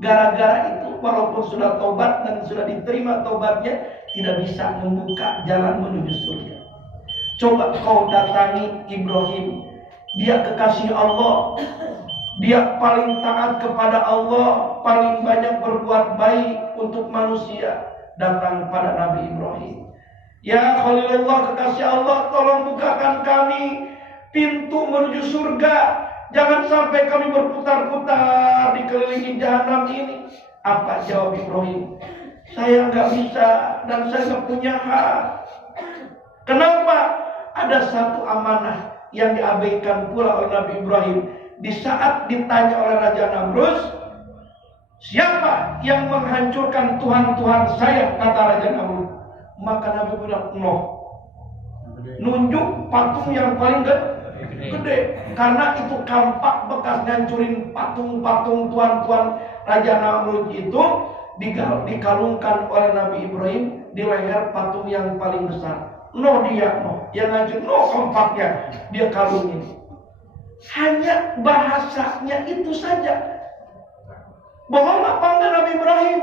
Gara-gara itu, walaupun sudah tobat dan sudah diterima tobatnya, tidak bisa membuka jalan menuju surga. Coba kau datangi Ibrahim, dia kekasih Allah, dia paling taat kepada Allah, paling banyak berbuat baik untuk manusia. Datang pada Nabi Ibrahim, ya Khalilullah, kekasih Allah, tolong bukakan kami pintu menuju surga. Jangan sampai kami berputar-putar dikelilingi jahanam ini. Apa jawab Ibrahim? Saya nggak bisa dan saya nggak punya hak. Kenapa? Ada satu amanah yang diabaikan pula oleh Nabi Ibrahim. Di saat ditanya oleh Raja Namrus, siapa yang menghancurkan Tuhan-Tuhan saya, kata Raja Namrus. Maka Nabi bilang, no. Nunjuk patung yang paling gede. Karena itu kampak bekas ngancurin patung-patung tuan-tuan Raja Namrud itu dikalungkan oleh Nabi Ibrahim di leher patung yang paling besar. No dia, no. Yang ngancur, no kampaknya. Dia kalungin. Hanya bahasanya itu saja. Bohong apa enggak Nabi Ibrahim?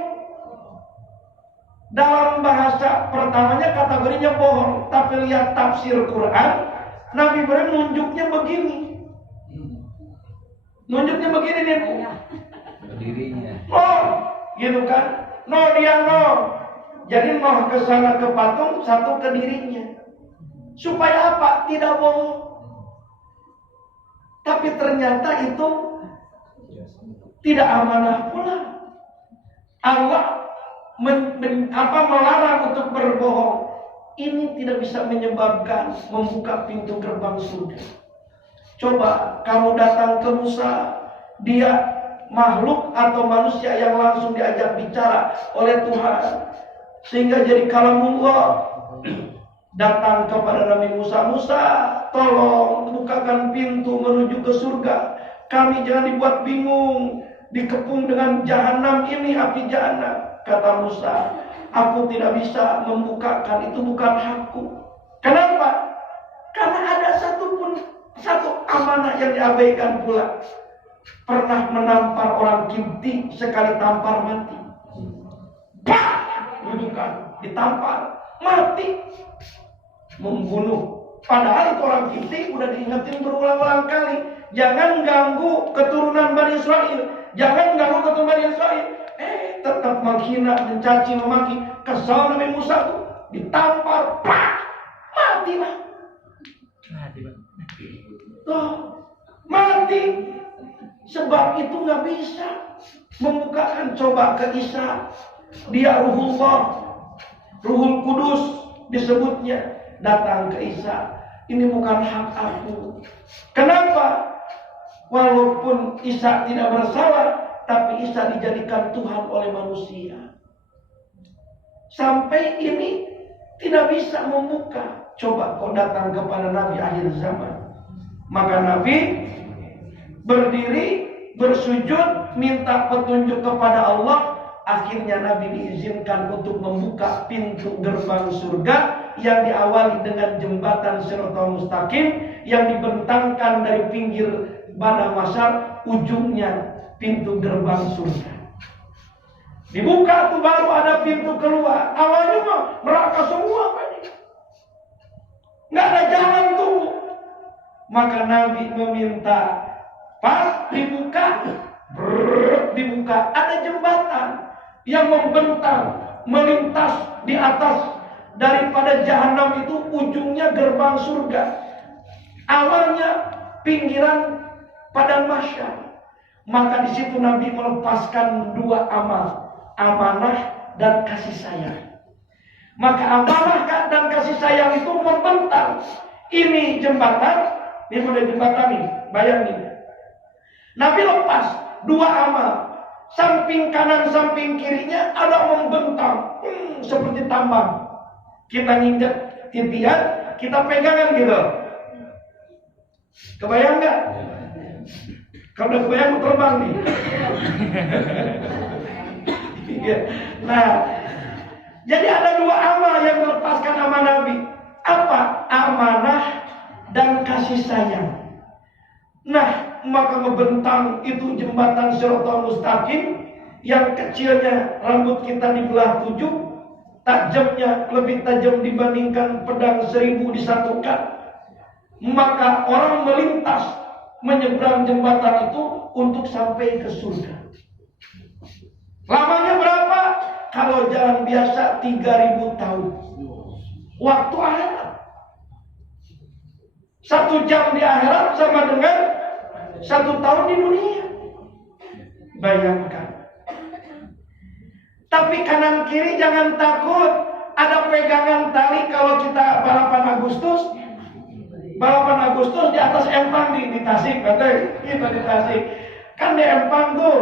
Dalam bahasa pertamanya kategorinya bohong. Tapi lihat tafsir Quran, Nabi Ibrahim nunjuknya begini. Nunjuknya begini nih. Berdirinya. No, gitu kan? No dia no. Jadi mau ke sana ke patung, satu ke dirinya. Supaya apa? Tidak bohong. Tapi ternyata itu tidak amanah pula. Allah melarang untuk berbohong. Ini tidak bisa menyebabkan membuka pintu gerbang surga. Coba kamu datang ke Musa, dia makhluk atau manusia yang langsung diajak bicara oleh Tuhan, sehingga jadi kalamullah. Datang kepada Nabi Musa, Musa, tolong bukakan pintu menuju ke surga. Kami jangan dibuat bingung, dikepung dengan jahanam ini, api jahanam. Kata Musa, aku tidak bisa membukakan, itu bukan hakku. Kenapa? Karena ada satu amanah yang diabaikan pula. Pernah menampar orang Kipti, sekali tampar mati. Pak! Dudukan, ditampar, mati. Membunuh. Padahal itu orang Kipti udah diingetin berulang-ulang kali. Jangan ganggu keturunan Bani Israel. Jangan ganggu keturunan Bani Israel. Tetap menghina, mencaci, memaki. Kesal Nabi Musa tuh. Ditampar, pak! Mati lah. Mati. Sebab itu nggak bisa membukakan. Coba ke Isa, dia Ruhullah, Ruhul Kudus disebutnya, datang ke Isa. Ini bukan hak aku. Kenapa? Walaupun Isa tidak bersalah, tapi Isa dijadikan Tuhan oleh manusia. Sampai ini tidak bisa membuka. Coba kau datang kepada Nabi akhir zaman. Maka Nabi berdiri, bersujud, minta petunjuk kepada Allah. Akhirnya Nabi diizinkan untuk membuka pintu gerbang surga yang diawali dengan jembatan Shiratal Mustaqim yang dibentangkan dari pinggir Bana Masyar, ujungnya pintu gerbang surga. Dibuka tuh baru ada pintu keluar. Awalnya mah neraka semua ini. Nggak ada jalan tuh. Maka Nabi meminta, pas dibuka, dibuka, ada jembatan yang membentang, melintas di atas daripada jahanam itu, ujungnya gerbang surga. Awalnya pinggiran padang mahsyar. Maka di situ Nabi melepaskan dua amal, amanah dan kasih sayang. Maka amanah dan kasih sayang itu membentang. Ini jembatan. Ini model jembatan nih, bayangin. Nabi lepas dua amal, samping kanan, samping kirinya ada membentang, seperti tambang. Kita nginjek titian, kita pegangan gitu. Kebayang nggak? Kalau udah kebayang terbang nih. Nah, jadi ada dua amal yang melepaskan amanah Nabi. Apa? Amanah dan kasih sayang. Nah, maka membentang itu jembatan Shiratal Mustaqim yang kecilnya rambut kita dibelah 7, tajamnya lebih tajam dibandingkan pedang 1000 disatukan. Maka orang melintas menyeberang jembatan itu untuk sampai ke surga. Lamanya berapa? Kalau jalan biasa 3000 tahun. Waktu akhirat 1 jam di akhirat sama dengan 1 tahun di dunia. Bayangkan. Tapi kanan kiri jangan takut. Ada pegangan tali kalau kita balapan Agustus. Balapan Agustus di atas empang di Tasik, katanya kita di Tasik. Kan di empang tuh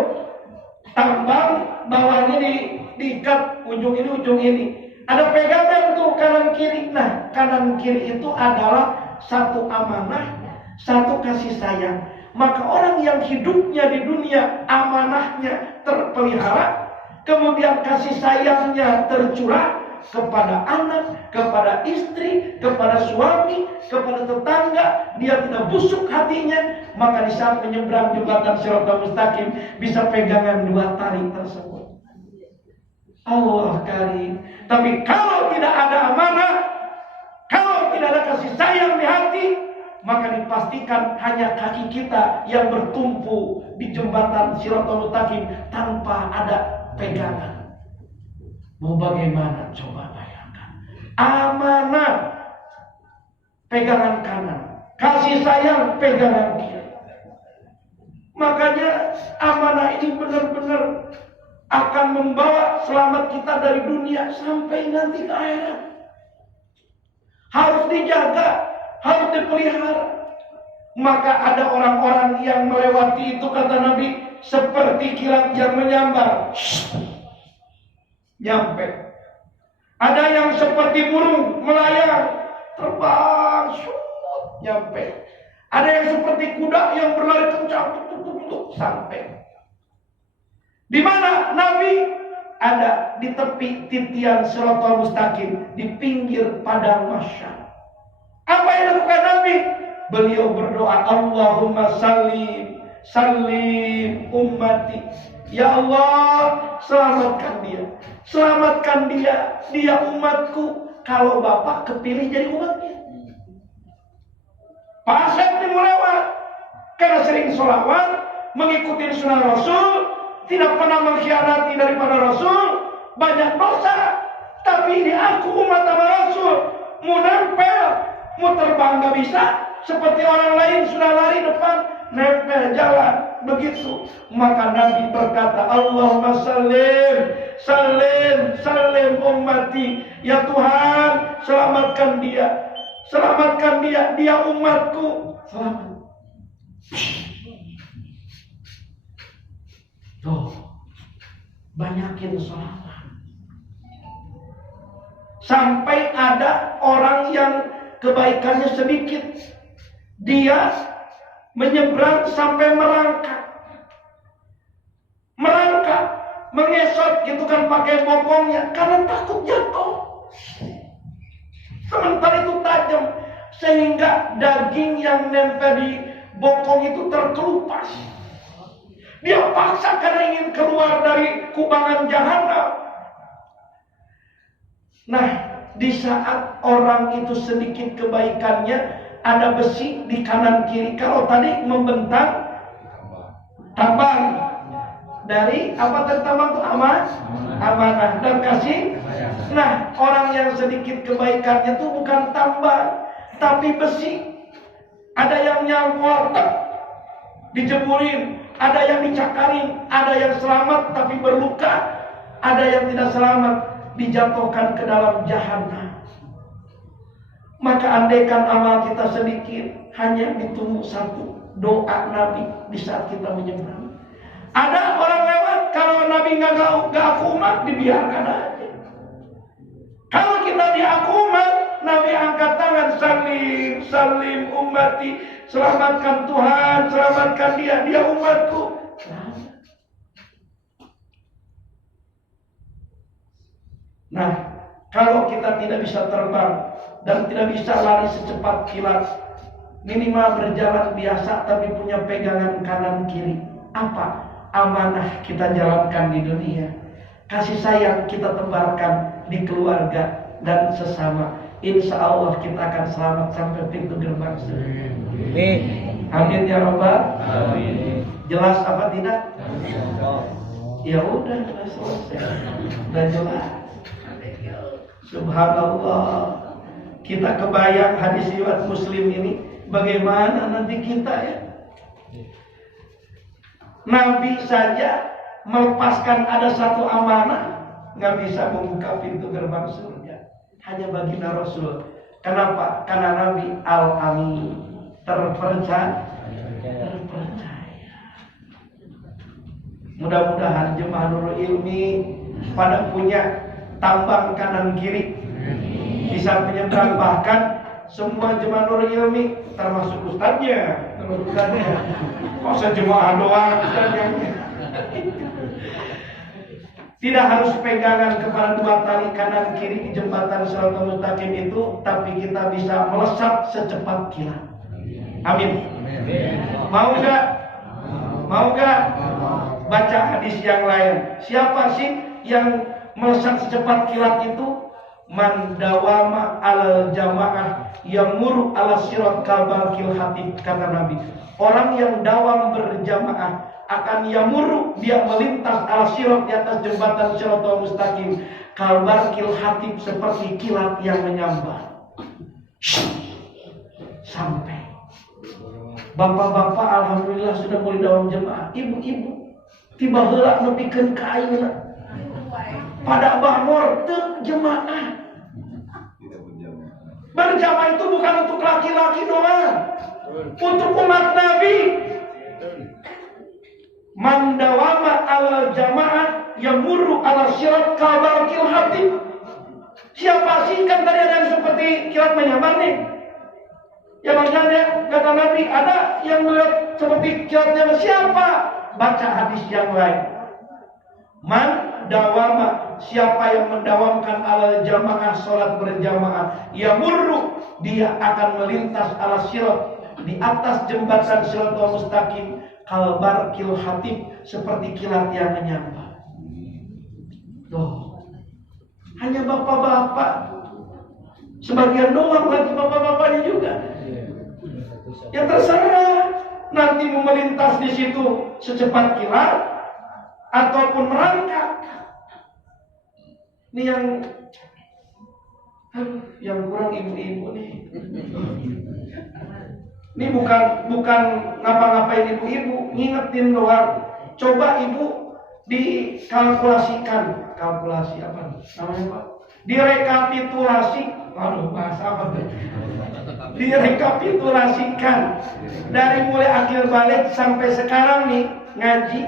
tambang, bawahnya diikat ujung ini ujung ini. Ada pegangan tuh kanan kiri. Nah, kanan kiri itu adalah satu amanah, satu kasih sayang. Maka orang yang hidupnya di dunia amanahnya terpelihara, kemudian kasih sayangnya tercurah kepada anak, kepada istri, kepada suami, kepada tetangga, dia tidak busuk hatinya, maka di saat menyeberang jembatan Shiratal Mustaqim bisa pegangan dua tali tersebut. Allah karim. Tapi kalau tidak ada amanah, kalau tidak ada kasih sayang di hati, maka dipastikan hanya kaki kita yang bertumpu di jembatan Shiratal Mustaqim tanpa ada pegangan. Mau bagaimana? Coba bayangkan. Amanah, pegangan kanan. Kasih sayang, pegangan kiri. Makanya amanah ini benar-benar akan membawa selamat kita dari dunia sampai nanti ke akhirat. Harus dijaga, harus dipelihara. Maka ada orang-orang yang melewati itu, kata Nabi, seperti kilat yang menyambar. Nyampe. Ada yang seperti burung melayang, terbang, nyampe. Ada yang seperti kuda yang berlari kencang, sampai. Di mana Nabi ada di tepi titian Shiratal Mustaqim, di pinggir padang mahsyar. Apa yang dilakukan Nabi? Beliau berdoa, Allahumma salim, salim ummati. Ya Allah, selamatkan dia. Selamatkan dia, dia umatku. Kalau Bapak kepilih jadi umatnya. Pak Asep ini lewat. Karena sering sholawat, mengikuti sunnah Rasul, tidak pernah mengkhianati daripada Rasul, banyak dosa. Tapi ini aku umat sama Rasul. Mau nempel, mau terbang gak bisa. Seperti orang lain sudah lari depan, nempel jalan. Begitu. Maka Nabi berkata, Allahumma salim, salim, salim ummati. Ya Tuhan, selamatkan dia. Selamatkan dia, dia umatku. Selamat. Tuh, banyakin sholawat. Sampai ada orang yang kebaikannya sedikit, dia menyeberang sampai merangkak, mengesot gitu kan pakai bokongnya karena takut jatuh. Sementara itu tajam sehingga daging yang nempel di bokong itu terkelupas. Dia paksa karena ingin keluar dari kubangan jahanam. Nah, di saat orang itu sedikit kebaikannya, ada besi di kanan kiri. Kalau tadi membentang tambang dari apa tadi tambang itu amanah dan kasih. Nah, orang yang sedikit kebaikannya itu bukan tambang, tapi besi. Ada yang nyangkut, dijemurin, ada yang dicakarin, ada yang selamat tapi berluka, ada yang tidak selamat, dijatuhkan ke dalam jahanam. Maka andaikan amal kita sedikit, hanya ditunggu satu doa Nabi di saat kita menyeberang. Ada orang lewat, kalau Nabi nggak aku umat, dibiarkan aja. Kalau kita diaku umat, Nabi angkat tangan, salim, salim ummati, selamatkan Tuhan, selamatkan dia, dia umatku. Nah, kalau kita tidak bisa terbang dan tidak bisa lari secepat kilat, minimal berjalan biasa tapi punya pegangan kanan kiri. Apa amanah kita jalankan di dunia? Kasih sayang kita tebarkan di keluarga dan sesama. Insya Allah kita akan selamat sampai pintu gerbang surga. Amin ya Rabbal. Jelas apa tidak? Ya udah, selesai. Udah jelas. Subhanallah. Kita kebayang hadis riwayat Muslim ini, bagaimana nanti kita ya? Nabi saja melepaskan ada satu amanah, nggak bisa membuka pintu gerbang surga. Hanya baginda Rasul. Kenapa? Karena Nabi al-amin, terpercaya. Mudah-mudahan jemaah Nurul Ilmi pada punya tambang kanan kiri, bisa menyeberang. Bahkan semua jemaah Nurul Ilmi, termasuk ustadznya, masa jemaah doang ustadznya. Tidak harus pegangan kepada dua tali kanan kiri di jembatan Shiratal Mustaqim itu, tapi kita bisa melesat secepat kilat. Amin. Mau nggak? Mau nggak? Baca hadis yang lain. Siapa sih yang melesat secepat kilat itu? Man dawama al jamaah yamur ala sirat kalbarkil hatib, kata Nabi. Orang yang dawam berjamaah akan yamuru, dia melintas ala sirat, di atas jembatan Shiratal Mustaqim, kalbarkil hatib, seperti kilat yang menyambar. Sampai bapak-bapak alhamdulillah sudah mulai dawam jemaah. Ibu-ibu tiba heula nepikeun ka ayeuna pada bahmor teu jemaah. Berjamaah itu bukan untuk laki-laki doang, untuk umat Nabi. Mandawama ala jamaah yang muru ala sirat kabarkil hatib. Siapa sih? Kan tadi ada yang seperti kilat menyambar nih. Ya makanya kata Nabi, ada yang melihat seperti kilatnya. Siapa? Baca hadis yang lain. Man dawama, siapa yang mendawamkan alal jamaah, salat berjamaah, yamurru, dia akan melintas ala sirat, di atas jembatan Shiratal Mustaqim, kalbarkil hatib, seperti kilat yang menyambar. Tuh, hanya bapak-bapak, sebagian doang lagi bapak-bapaknya juga. Ya terserah, nanti mau melintas di situ secepat kilat ataupun merangkak. Ini yang kurang ibu-ibu nih. Ini bukan ngapa-ngapain ibu-ibu, ngingetin doang. Coba ibu dikalkulasikan, kalkulasi apa namanya Pak? Direkapitulasi, waduh bahasa apa tuh? Direkapitulasikan dari mulai akhir balik sampai sekarang nih ngaji,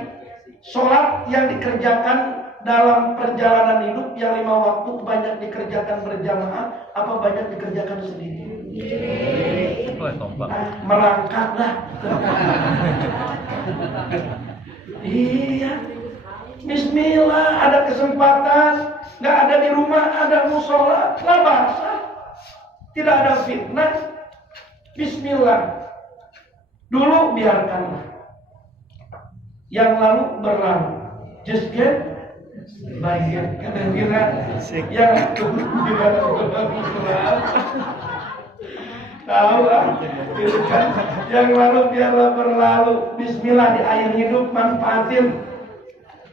sholat yang dikerjakan dalam perjalanan hidup yang 5 waktu banyak dikerjakan berjamaah, apa banyak dikerjakan sendiri? Merangkaklah. Iya. Bismillah, ada kesempatan, nggak ada di rumah, ada musola, lah basah. Tidak ada fitnah. Bismillah. Dulu biarkanlah. Yang lalu berlalu. Just get bagian kira-kira yang tahu lah, gitu kan? Yang lalu biarlah berlalu. Bismillah, di air hidup manfaatin.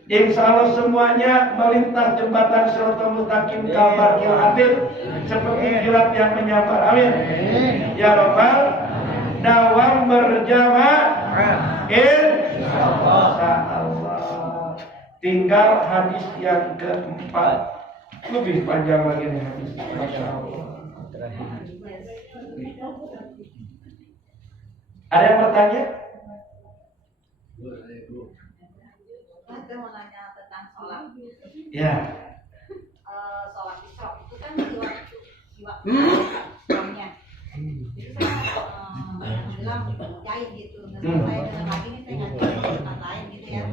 Insya Allah semuanya melintas jembatan Shiratal Mustaqim, kalbarkil hatib, seperti kilat yang menyambar. Amin. Ya Rabbal, dawam berjamaah. Insyaallah. Tinggal hadis yang keempat, lebih panjang lagi nih hadis. Masya Allah. Ada yang bertanya? Saya mau nanya tentang sholat. Ya. Sholat isyraq itu kan di waktu jamnya. Jadi saya bilang jahit gitu. Nah, saya dengar lagi nih, saya ngaji di tempat lain gitu ya.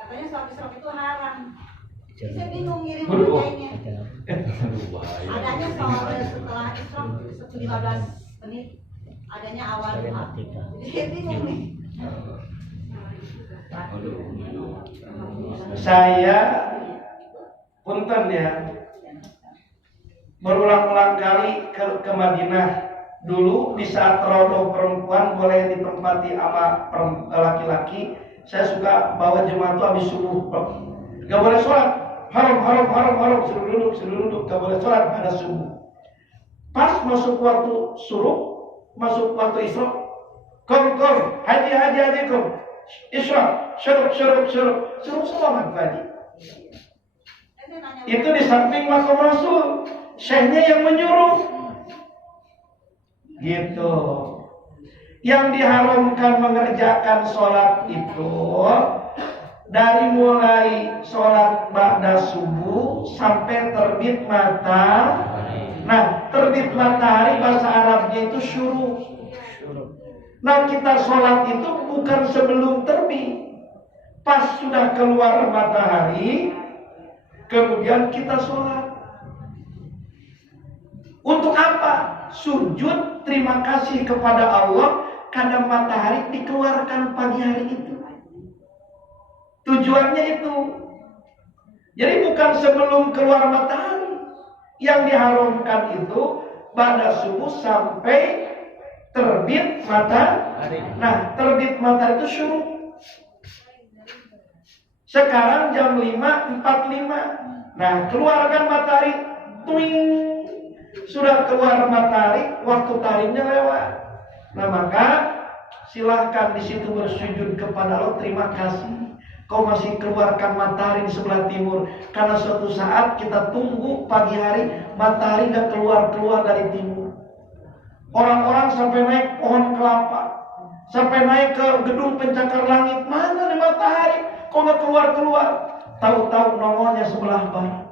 Katanya sholat isyraq itu haram. Jadi saya bingung ngirim jahitnya. Adanya sholat setelah isyraq 15 menit. Adanya awal duha. Jadi saya bingung nih. Saya punten ya, berulang-ulang kali ke Madinah. Dulu di saat rodoh perempuan boleh ditempati sama laki-laki, saya suka bawa jemaah itu habis subuh. Gak boleh sholat, haram, suruh duduk, gak boleh sholat pada subuh. Pas masuk waktu suruh, masuk waktu isyraq, kom, haji kom. Isyraq, syuruk sholat pagi. Itu di samping makam Rasul, syekhnya yang menyuruh. Gitu. Yang diharamkan mengerjakan sholat itu dari mulai sholat ba'da subuh sampai terbit matahari. Nah, terbit matahari bahasa Arabnya itu syuruk. Nah, kita sholat itu bukan sebelum terbit. Pas sudah keluar matahari, kemudian kita sholat. Untuk apa? Sujud terima kasih kepada Allah karena matahari dikeluarkan pagi hari itu. Tujuannya itu. Jadi bukan sebelum keluar matahari. Yang diharamkan itu pada subuh sampai terbit matahari. Nah, terbit matahari itu syuruk. Sekarang jam 5.45. Nah, keluarkan matahari. Tuing. Sudah keluar matahari, waktu tahrimnya lewat. Nah, maka silahkan di situ bersujud kepada Allah. Terima kasih. Kau masih keluarkan matahari di sebelah timur. Karena suatu saat kita tunggu pagi hari, matahari gak keluar dari timur. Orang-orang sampai naik pohon kelapa, sampai naik ke gedung pencakar langit. Mana nih matahari? Kok nggak keluar? Tahu-tahu nongolnya sebelah barat.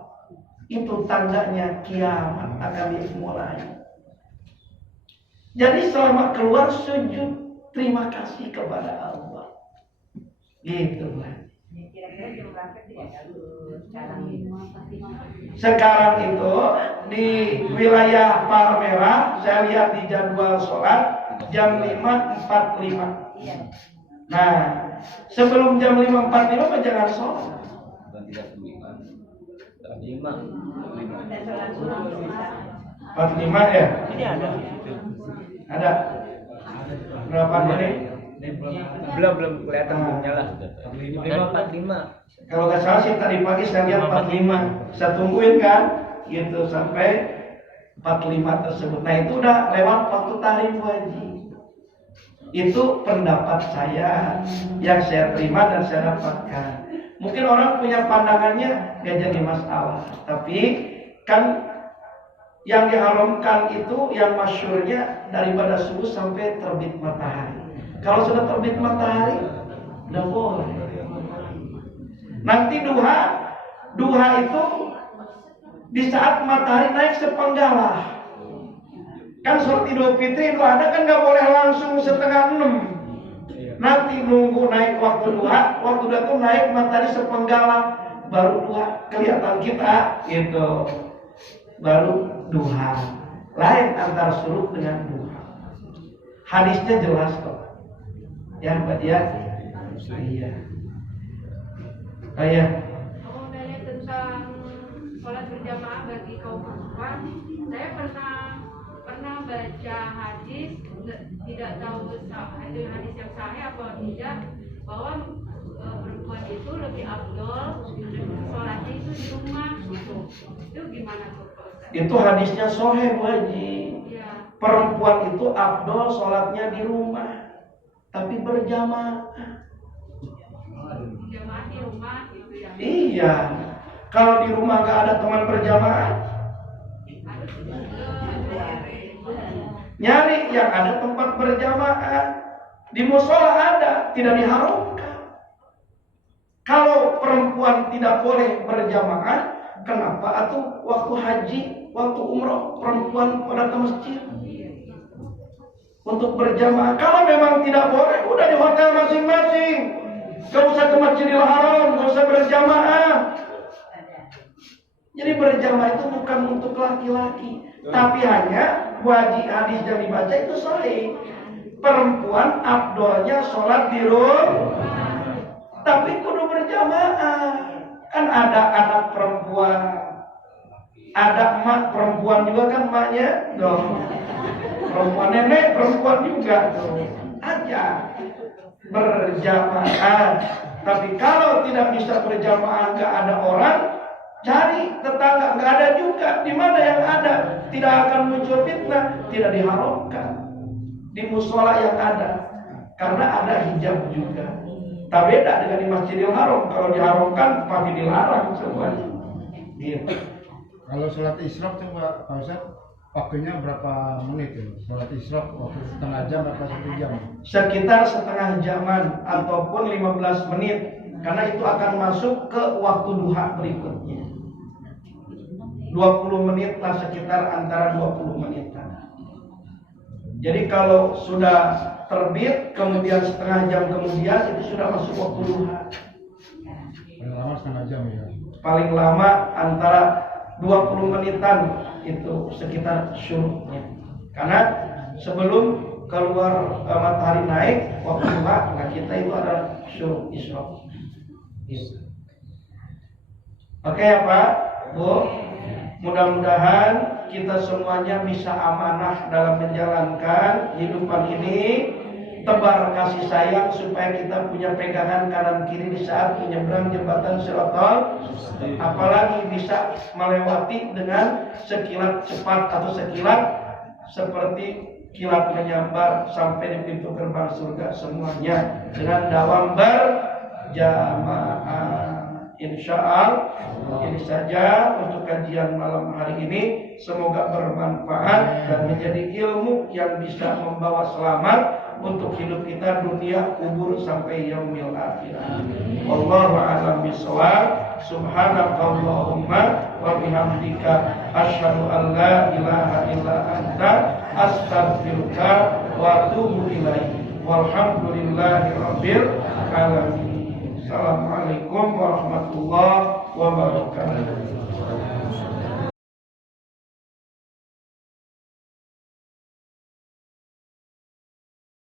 Itu tandanya kiamat akan dimulai. Jadi selama keluar sujud terima kasih kepada Allah. Gitu lah. Kira-kira Sekarang itu di wilayah Palmerah saya lihat di jadwal sholat jam 5.45. Nah, sebelum jam 5.45 mah jangan sholat. 45 ya? Ini ada. Ada. Berapa menit? Belum kelihatan belum nyala. 5.45. Kalau nggak salah sih tadi pagi saya lihat 45. Saya tungguin kan, gitu sampai 45 tersebut. Nah itu udah lewat waktu tahrim wajib. Itu pendapat saya yang saya terima dan saya dapatkan. Mungkin orang punya pandangannya gak jadi masalah, tapi kan yang diharamkan itu yang masyhurnya daripada subuh sampai terbit matahari. Kalau sudah terbit matahari, udah boleh. Nanti duha itu di saat matahari naik sepenggalah. Kan sholat Idul Fitri, Idul Adha kan nggak boleh langsung 5:30. Nanti nunggu naik waktu duha tuh naik matahari sepenggalah, baru duha kelihatan kita, gitu. Baru duha. Lain antara syuruk dengan duha. Hadisnya jelas kok. Ya, Mbak Dian? Iya. Saya Mau nanya tentang sholat berjamaah bagi kaum perempuan. Saya pernah baca hadis, tidak tahu itu hadis yang sahih apa tidak, bahwa perempuan itu lebih afdol sholatnya itu di rumah gitu. Itu gimana tuh Pak Ustaz? itu hadisnya sahih Bu Haji. Ya. Perempuan itu afdol sholatnya di rumah, tapi berjamaah. Jamaah di rumah gitu ya. Iya. Kalau di rumah gak ada teman berjamaah, nyari yang ada tempat berjamaah. Di musola ada, tidak diharamkan. Kalau perempuan tidak boleh berjamaah, kenapa atuh waktu haji, waktu umroh perempuan pada ke masjid untuk berjamaah? Kalau memang tidak boleh, udah di hotel masing-masing. Gak usah ke Masjidil Haram, gak usah berjamaah. Jadi berjamaah itu bukan untuk laki-laki, tapi hanya wajib hadis yang dibaca itu sahih. Perempuan afdolnya sholat di rumah, tapi kudu berjamaah. Kan ada anak perempuan, ada emak perempuan juga kan emaknya, dong. Perempuan nenek perempuan juga, dong. Aja berjamaah. Tapi kalau tidak bisa berjamaah, nggak ada orang, cari tetangga, nggak ada juga. Di mana yang ada tidak akan muncul fitnah, tidak diharamkan di musola yang ada, karena ada hijab juga. Tak beda dengan di Masjidil Haram. Kalau diharamkan pasti dilarang semuanya. Gitu. Kalau sholat isyraq coba Pak Ustaz, waktunya berapa menit ya? Sholat isyraq waktu setengah jam atau 1 jam? Sekitar setengah jaman ataupun 15 menit, karena itu akan masuk ke waktu duha berikutnya. 20 menit lah, sekitar antara 20 menitan. Jadi kalau sudah terbit kemudian setengah jam kemudian itu sudah masuk waktu duha. Paling lama setengah jam ya? Paling lama antara 20 menitan itu sekitar syuruknya. Karena sebelum keluar matahari naik waktu duha, nah kita itu adalah syuruk isyraq. Oke ya Pak, Bu. Mudah-mudahan kita semuanya bisa amanah dalam menjalankan hidupan ini, tebar kasih sayang supaya kita punya pegangan kanan kiri di saat menyeberang jembatan Shiratal, apalagi bisa melewati dengan sekilat cepat atau sekilat seperti kilat menyambar sampai di pintu gerbang surga semuanya dengan dawam berjamaah. Insyaallah ini saja untuk kajian malam hari ini. Semoga bermanfaat dan menjadi ilmu yang bisa membawa selamat untuk hidup kita dunia, kubur sampai yaumil akhir. Wallahu a'lam bishawab. Subhanakallahumma wa bihamdika asyhadu an la ilaha illa anta astaghfiruka wa atubu ilaik. Walhamdulillahi rabbil alamin. Assalamualaikum warahmatullahi wabarakatuh.